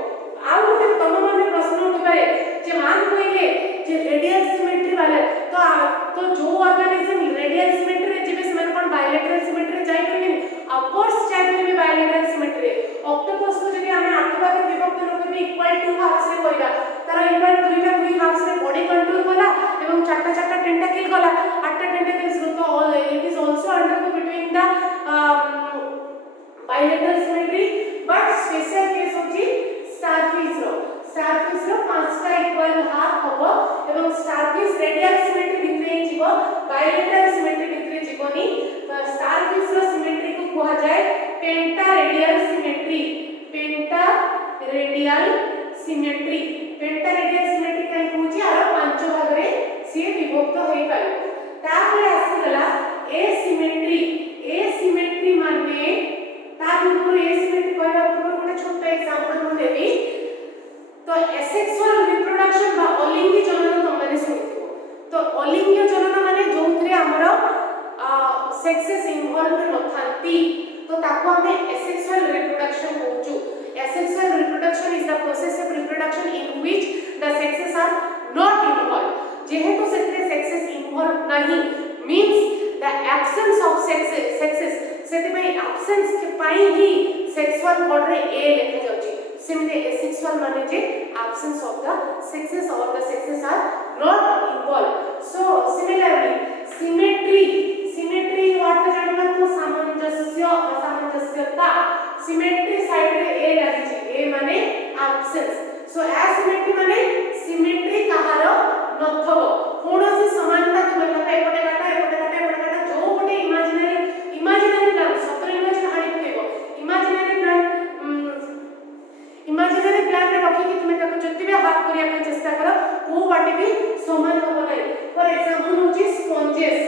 आ गोटे तम माने प्रश्न उठबारे जे मान कोइले जे रेडियल सिमेट्री वाले तो जो ऑर्गेनिज्म रेडियल सिमेट्री रे जिबे से कोन बायलैटरल सिमेट्री रे जाई परबे ऑफ कोर्स जाई परबे बायलैटरल सिमेट्री ऑक्टोपस को जदी हमें आठ भाग में विभक्त न करबे इक्वल टू हाफ्स रे कइला तार इक्वल दुईटा दुई हाफ्स रे बॉडी कंटूर गला एवं चारटा चारटा टेंटाकल गला आठटा टेंटाकल्स तो all it is also under between the bilateral symmetry but special case होची स्टारफिश रो पांचटा इक्वल हाफ हबो एवं स्टारफिश रेडियल सिमेट्री भितरे जीवो बायलैटरल सिमेट्री भितरे जीवनी स्टारफिश रो सिमेट्री को कहा जाय पेंटा रेडियल सिमेट्री पेंटा रेडियल सिमेट्री काई कहूची आरो पांच भाग रे से विभक्त होई पाइबो तापर आसी गला ए सिमेट्री माने ता पूर्व ए सिमेट्री कहबा पूर्व गोटे छोटा एग्जांपल हम देबी तो एसेक्सुअल रिप्रोडक्शन बा अलिंगी जनन तुम माने सुनिथिबो तो अलिंगी जनन माने जोंतरे हमरो सेक्सेस इन्वॉल्वड नथांती तो ताको हमें एसेक्सुअल रिप्रोडक्शन कहूचु asexual reproduction is the process of reproduction in which the sexes are not involved जेहेतु सेक्रे सेक्सेस इन्वॉल्व नहीं means the absence of sexes सेति भाई एब्सेंस के पाई ही सेक्सुअल वर्ड रे ए लिखा जाउची सेमिते asexual माने जे absence of the sexes or the sexes are not involved so similarly symmetry what जानना तो सामंजस्य असामंजस्यता symmetry साइड रे ए लागी छै ए माने absence so asymmetry माने symmetry कहारो नथबो कोनोसी समानता के मतलब एपटे काटा जो पटे इमेजिनरी प्लान सत्र इमेज हानि पकेबो इमेजिनरी प्लान रे रखी कि तुमे ताको जति भी हाथ करिया पे चेष्टा करो वो बाटे भी समान होबो नै फॉर एग्जांपल होची स्पॉन्जेस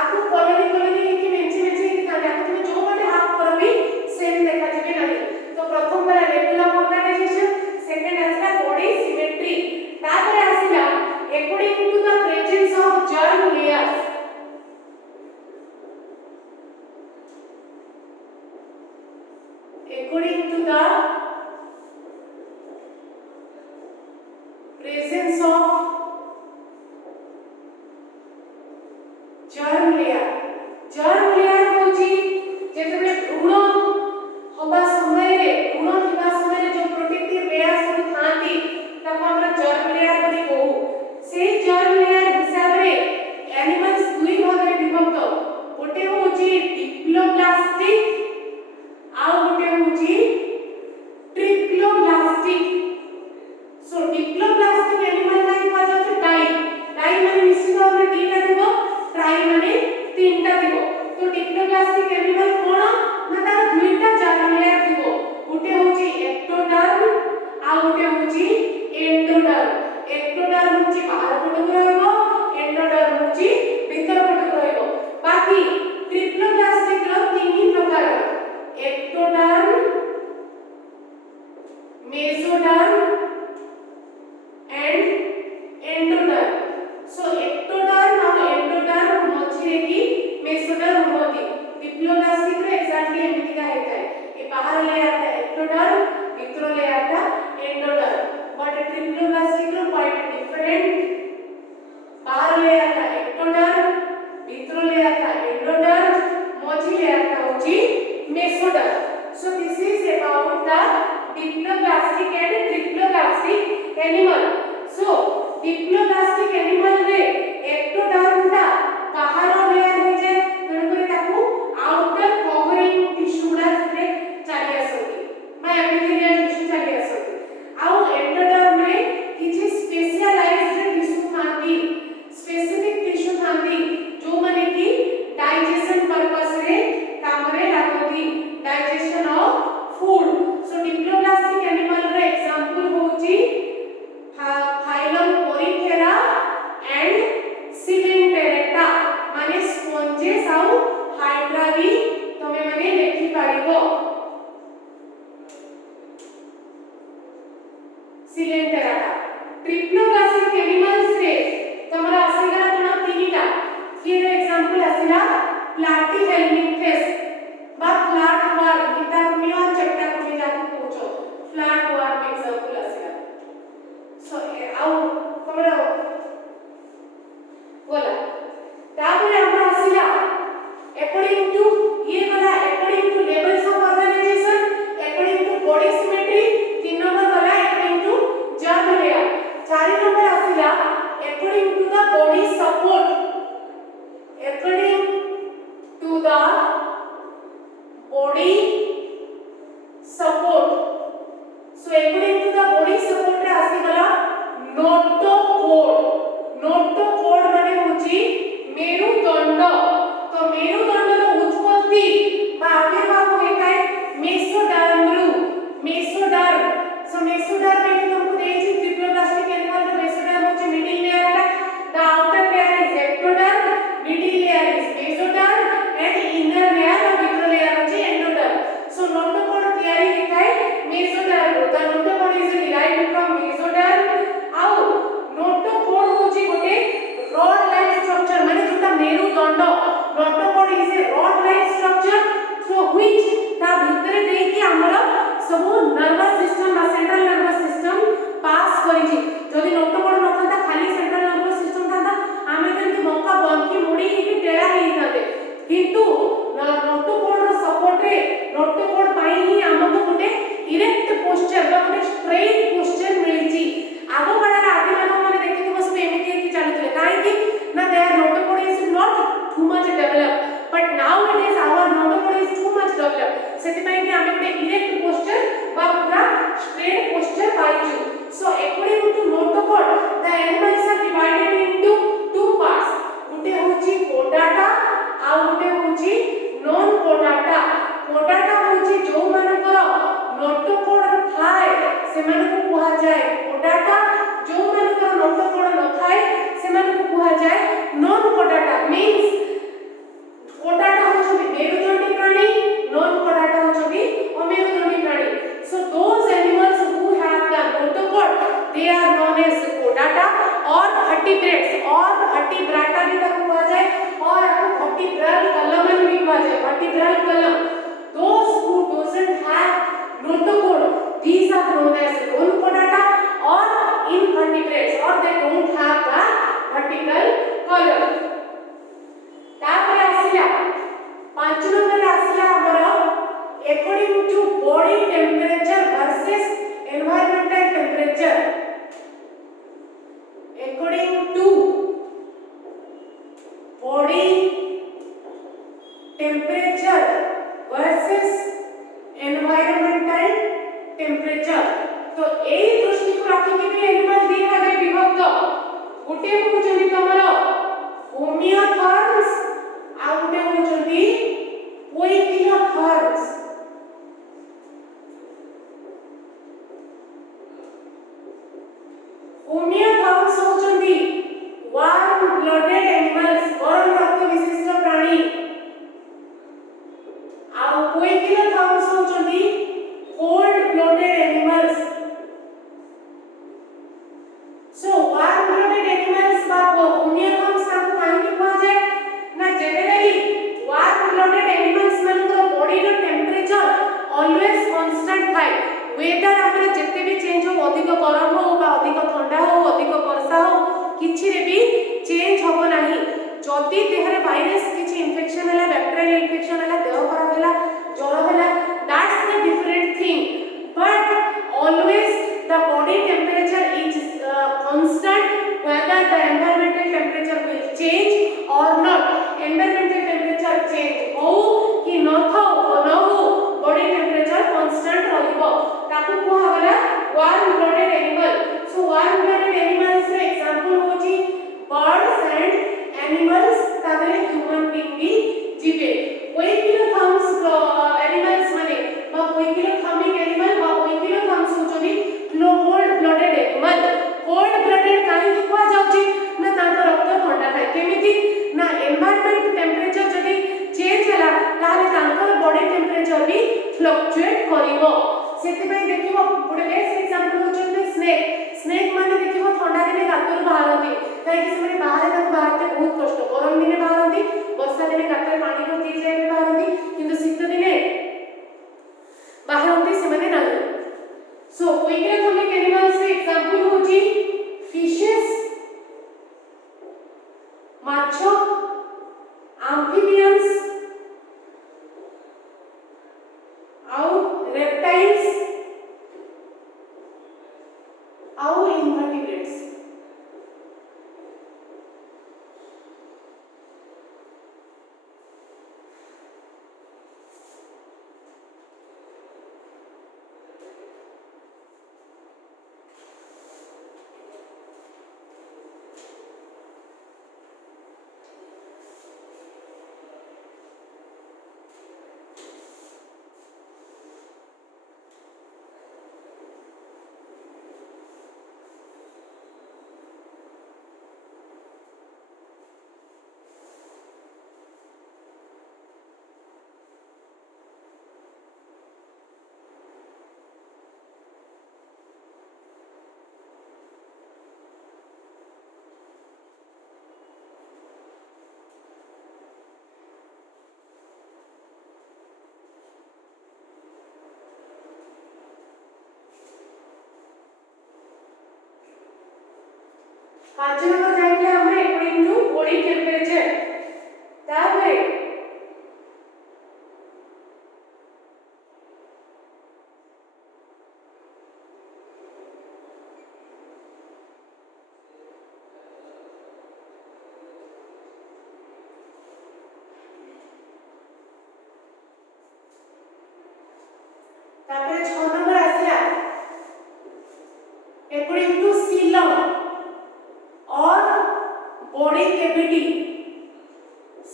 आपको कॉलोनी की मेंचे की थाने आपको तुमे जो बाटे हाथ करो भी सेम देखा जिबे नै तो प्रथम बार रेगुलर ऑर्गेनाइजेशन सेकंड आसला बॉडी सिमेट्री तापर आसीला according to the presence of germ layers according to the presence of germ layer होची जेतबे भ्रूण होबा समय रे भ्रूण थिबा समय रे जो प्रोटेक्टिव लेयर सब थांती ताको हमरा germ layer बोली कहू से germ layer हिसाब रे एनिमल्स दुई भाग रे विभक्त गोटे होची डिप्लोब्लास्टिक आउ गोटे होची ट्रिप्लोब्लास्टिक सो डिप्लोब्लास्टिक एनिमल काई कहा जाय डाई माने निश्चित भाव रे तीनटा थिबो ट्राई माने तीनटा थिबो तो डिप्लोब्लास्टिक एनिमल कोन ना तार दुईटा जर्म लेयर थिबो गोटे होची एक्टोडर्म आ गोटे होची एक्टोडर्म होची बाहर पटक रहइबो एंडोडर्म होची भीतर पटक रहइबो बाकी ट्रिप्लोब्लास्टिक रो तीन प्रकार ectoderm mesoderm and endoderm so ectoderm और एंडोडर्म मझिरे की मेसोडर्म होती डिप्लोब्लास्टिक रे एक्जेक्टली एमिति का हेता है ये बाहर ले आता है एक्टोडर्म भीतर ले आता एंडोडर्म बट ट्रिप्लोब्लास्टिक रो क्वाइट डिफरेंट बाहर ले आता एक्टोडर्म भीतर ले आता एंडोडर्म मझि ले आता होची mesoderm so this is about the diploblastic and triploblastic animal so diploblastic animal रे ectoderm ता बाहर लेयर हे जे तण करे ताकू आउटर कवरिंग टिश्यू गुडा रे चली आसती मैं एपिथेलियल टिश्यू चली आसती आउ एंडोडर्म रे किछि स्पेशलाइज्ड टिश्यू थांती स्पेसिफिक टिश्यू थांती जो माने कि डाइजेशन पर्पस रे काम रे लागोती digestion of food so diploblastic animal रे एग्जांपल होची फाइलम पोरिफेरा एंड सिमेंटेरेटा माने स्पॉन्जेस आउ हाइड्रा भी तमे माने देखि पारिबो टेम्परेचर तो एई दृष्टि को रखी कि भी एनिमल दी भागे विभक्त गुटे होचंदी तमर होमियोथर्म्स आ गुटे होचंदी पोइकिलोथर्म्स होमियोथर्म्स होचंदी वार्म ब्लडेड एनिमल्स गरम रक्त विशिष्ट प्राणी आ पोइकिलोथर्म्स होचंदी cold blooded animals so warm blooded animals बा होमियोथर्म्स का काहे कहा जाए ना जनरली वार्म ब्लडेड एनिमल्स मानकर बॉडी रो टेम्परेचर ऑलवेज कांस्टेंट थाए वेदर हमरे जत्ते भी चेंज हो अधिक गरम हो बा अधिक ठंडा हो अधिक वर्षा हो किछि रे भी चेंज होबो नाही जदी देहरे वायरस किछि इन्फेक्शन हला बैक्टीरियल इन्फेक्शन हला देह खराब हला ज्वर हला that's the different thing but always the body temperature is constant whether the environmental temperature will change or not environmental temperature change हो कि न हो body temperature constant रहिबो ताकू को हला warm blooded animal so warm blooded animals रे example होची birds and animals तादरे human being भी जीवे poikilothर्म्स animals माने बा poikilothermic animal बा poikilothर्म्स होचोनी cold blooded animal cold blooded काहे लिखवा जाउची ना तांको रक्त ठंडा थाए केमिति ना एनवायरनमेंट टेम्परेचर जदी चेंज हला ताले तांको बॉडी टेम्परेचर भी फ्लक्चुएट करिवो सेति पई देखिवो गोटे बेस्ट एग्जांपल होचन स्नेक माने देखिवो ठंडा दिने गातरु बाहरती काहे कि से बाहर तक बाहरते बहुत कष्ट गरम दिने बाहरती वर्षा दिने गातर पानी भर्ती जाय बाहरती किंतु शीत दिने बाहरती से माने नाही सो poikilothermic animals रे एग्जांपल होची fishes माछो amphibians ଆଉ reptiles ଆଉ invertebrates पांच नंबर जाइले हमरे अकॉर्डिंग टू बॉडी टेम्परेचर तापरे तापरे 6 नंबर आसिया अकॉर्डिंग टू सीलम और बॉडी कैविटी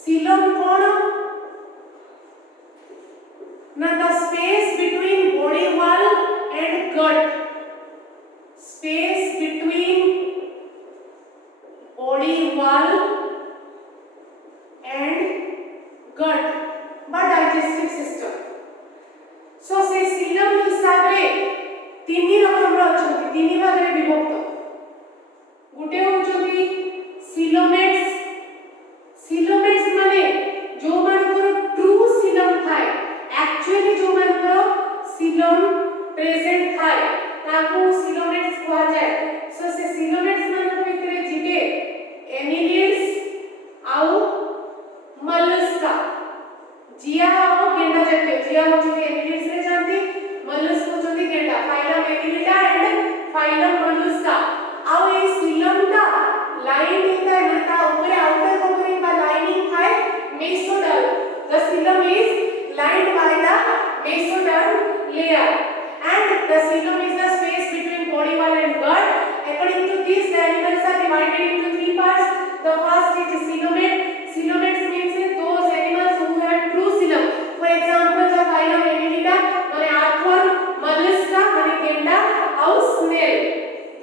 सीलम कौन ना the space between body wall and gut space between body wall and gut बा डाइजेस्टिव सिस्टम सो से सीलम हिसाब रे तीन रकम रो अछंती तीन भाग रे विभक्त गुटे होचोदी सिलोमेट्स माने जो मानकर ट्रू सिलम थाए एक्चुअली जो मानकर सिलम प्रेजेंट थाए ताको सिलोमेट्स कहा जाए सो से सिलोमेट्स मानकर भितरे जिबे एनिलिड्स आउ मलस्का जिया और गेंडा जाते जिया होचोदी एनिलिड्स रे जानती मलस्क होचोदी गेंडा phylum Annelida and phylum Mollusca आउ ए सिलमटा लाइन होता है ना ऊपर आउटर कवरिंग बा लाइनिंग है mesoderm the सिलम is lined by the mesoderm layer and the coelom गेंडा आउ स्नेल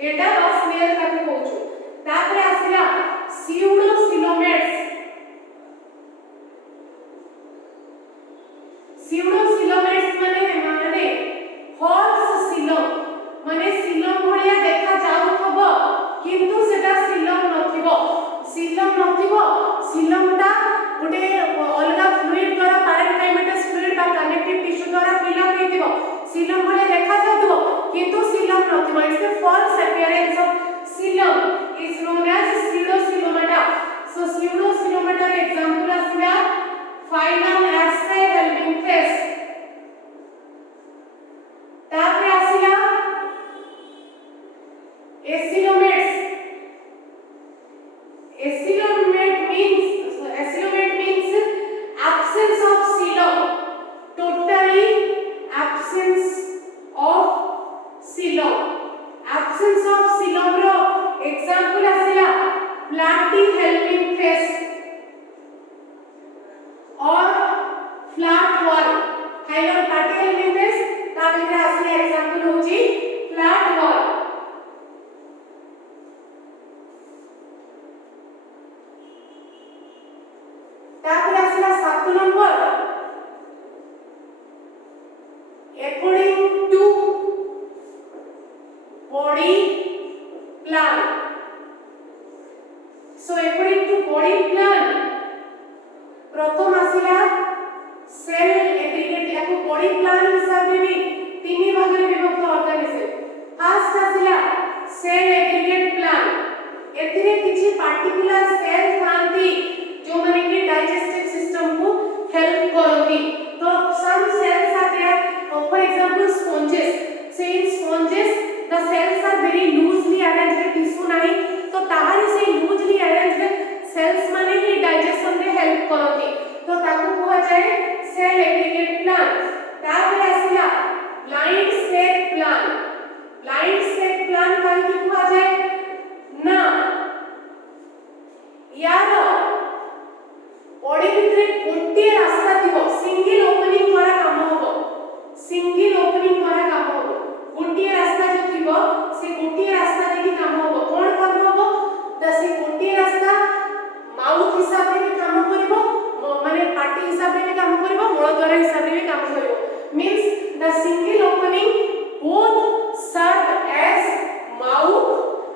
गेंडा बा स्नेल ताके कहउछु तापर आसिला सिउडोसिलोमेट्स माने हॉर्स सिलम माने सिलम भलिया देखा जाउथबो किंतु सेटा सिलम नथिबो सिलमटा गुटे अलगा फ्लूइड द्वारा पैरेन्काइमेटस फ्लूइड बा कनेक्टिव टिश्यू द्वारा फिल अप हेतिबो सिलम भलिया देखा जाउथबो किंतु सिलम नथिबो it's a false appearance of coelom is known as pseudosilomata so pseudosilomata रे एग्जांपल आसिला फाइलम Azadirachtes तापर आसिला Acylomate means absence of xylem, totally absence of xylem. Absence of xylem रो example आसिला Platyhelminthes और flatworm. हाइलो Platyhelminthes ता भितर आसिला example होची flatworm. तापर आसिला 7 नंबर according to body plan so according to body plan प्रथम आसिला सेल एग्रीगेट याको बॉडी प्लान हिसाब रे भी तीन भाग रे विभक्त ऑर्गेनिज्म फर्स्ट आसिला सेल एग्रीगेट प्लान एथिरे किछि पार्टिकुलर सेल थांती जो माने कि डाइजेस्टिव सिस्टम को हेल्प करती तो some cells are there for example sponges से in sponges the cells are very loosely arranged tissue नाही तो ताहारी से लूजली अरेंज्ड सेल्स माने कि डाइजेशन रे हेल्प करती तो ताको कहै जाय सेल एग्रीगेट प्लान तापर आसिला ब्लाइंड स्टेक प्लान काहे कि कहै जाय ना यार बॉडी भितरे गोटे रास्ता थिबो सिंगल ओपनिंग द्वारा काम होबो गोटे रास्ता जो थिबो से गोटे रास्ता देखि काम होबो कोन काम होबो द से गोटे रास्ता माउथ हिसाब रे भी काम करिवो माने पार्टी हिसाब रे भी काम करिवो मूल द्वारा हिसाब रे भी काम करिवो means the single opening both serve as mouth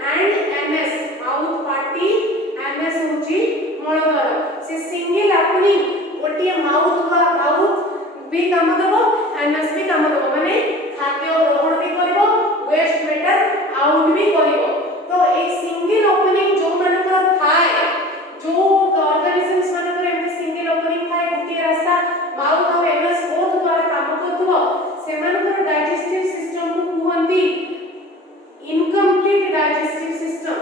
and anus mouth party anus होची मूल द्वारा से सिंगल ओपनिंग गोटे माउथ भी काम दबो एनएस भी काम दबो माने खाद्य ग्रहण भी करिवो वेस्ट मैटर आउट भी करिवो तो एक सिंगल ओपनिंग जो मानकर थाए जो ऑर्गेनिजम्स मानकर एमती सिंगल ओपनिंग थाए गोटे रास्ता माउथ और एनएस बोथ द्वारा काम करथबो से मानकर डाइजेस्टिव सिस्टम को कहंती incomplete digestive system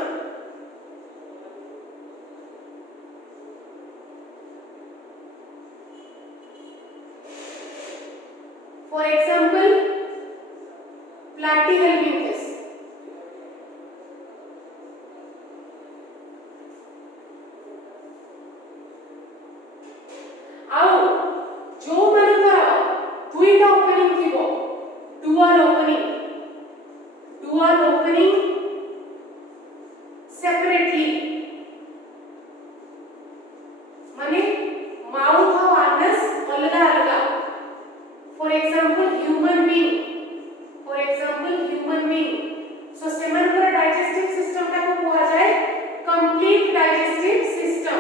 For example, Platyhelminthes. आओ जो मानकर दुईटा ओपनिंग थिबो डुअल ओपनिंग सेपरेटली माने माउथ और एनस अलग for example human being so semantic digestive system का को कहा जाए complete digestive system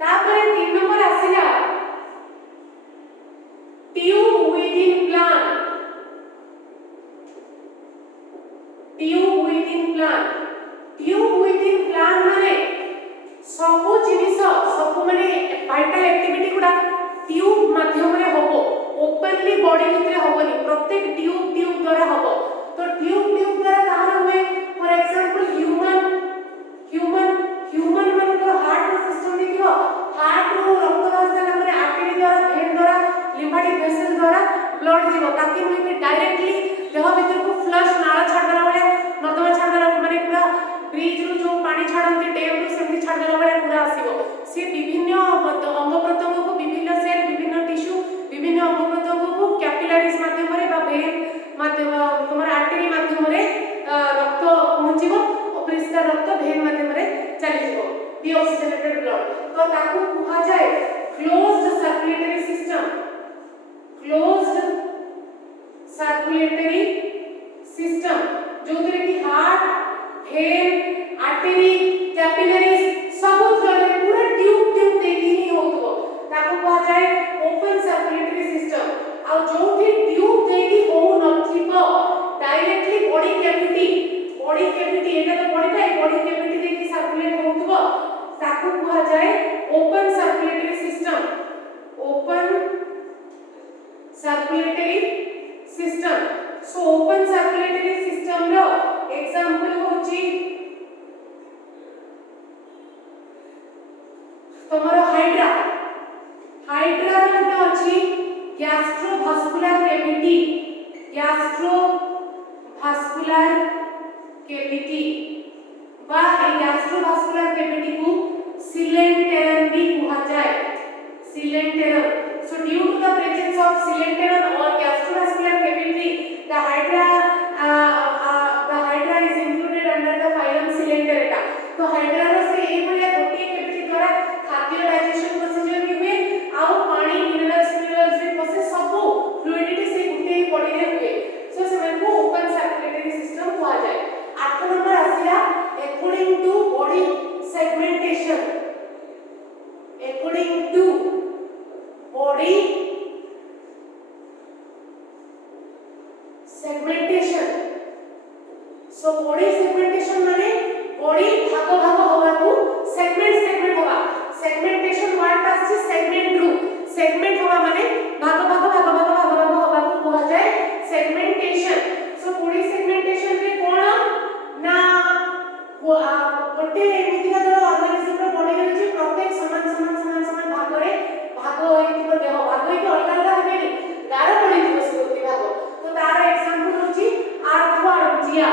तापर 3 नंबर आसिला tube within plan माने सब जिनिस सब माने वाइटल एक्टिविटी गुडा ट्यूब माध्यम रे होबो ओपनली बॉडी भितरे होबोनी प्रत्येक ट्यूब द्वारा होबो तो ट्यूब द्वारा कहां हुए फॉर एग्जांपल ह्यूमन मन को हार्ट सिस्टम देखियो हार्ट रो रक्त रास्ता नंबर आर्टरी द्वारा वेन द्वारा लिम्फेटिक वेसल द्वारा ब्लड जीव ताकि मुई डायरेक्टली देह भीतर को फ्लश नाला छाड़ देला वाले नर्दमा छाड़ देला माने पूरा ब्रिज रो जो पानी छाड़ंती डैम रो सेमती छाड़ देला वाले पूरा डीऑक्सीजनेटेड ब्लड तो ताकू कुहा जाए closed circulatory system closed circulatory system जो कि हार्ट वेन आर्टरी कैपिलरीज सब थ्रू पूरा ट्यूब ट्यूब देखि ही होतबो ताकू कुहा जाए ओपन सर्कुलेटरी सिस्टम आ जो भी ट्यूब देखि हो नथिबो डायरेक्टली बॉडी कैविटी एटा तो बॉडी कैविटी देखि सर्कुलेट होतबो ताकू कुहा जाए open circulatory system open circulatory system so open circulatory system रो एग्जांपल होची तमरो हाइड्रा रो तो अछि गैस्ट्रोवास्कुलर कैविटी बा ए गैस्ट्रोवास्कुलर कैविटी को सिलेंटेरम भी कहा जाए सिलेंटेरम so due to the presence of silenteron or gastrovascular cavity the hydra is included under the phylum Silenterata तो हाइड्रा रो से ए भलिया गोटे कैविटी द्वारा खाद्य डाइजेशन प्रोसीजर भी हुए आ पानी मिनरल्स भी प्रोसेस सब फ्लूइडिटी से गोटे बॉडी रे हुए सो सेमन को ओपन सर्कुलेटरी सिस्टम कहा जाए 8 नंबर आसिया according to body segmentation according to body segmentation so body segmentation माने body भाग भाग होगा को segment होगा segmentation वर्ड का से segment होगा माने भाग होगा को कहा जाए segmentation so body segmentation रे कोन ना गोटे एमितिका जो ऑर्गेनिज्म रे बॉडी रे जे प्रत्येक समान भाग रे भाग होइतिबो देह भाग होइके अलग अलग हेबेनी गारा पडितिबो से भाग तो तार एग्जांपल होची आर्थ्रोजिया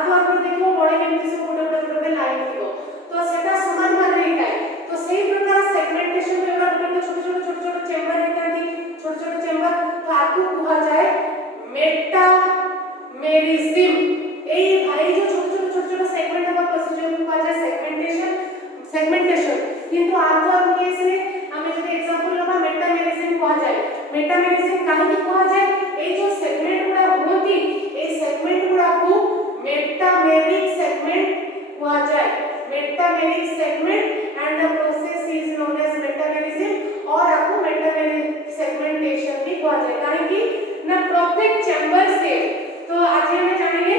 रे देखो बॉडी केमति से गोटे लाइन थिबो तो सेटा समान भाग रे हिताय तो सेही प्रकार सेगमेंटेशन रे गोटे छोट चेंबर हिताती छोट चेंबर तो आकु कहा जाए मेटामेरिज्म ए भाई जो छोट सेगमेंट का प्रोसीजर को कहा जाए सेगमेंटेशन किंतु आर्थर केस रे हमें जदि एग्जांपल लबा मेटामेरिज्म कहा जाए मेटामेरिज्म काहे कहा जाए ए जो सेगमेंट गुडा होती ए सेगमेंट गुडा को मेटामेरिक सेगमेंट कहा जाए metameric segment and the process is known as metamerism और आपको मेटामेरिक सेगमेंटेशन भी कहा जाए काहे कि ना प्रत्येक चेंबर से तो आज हम जानेंगे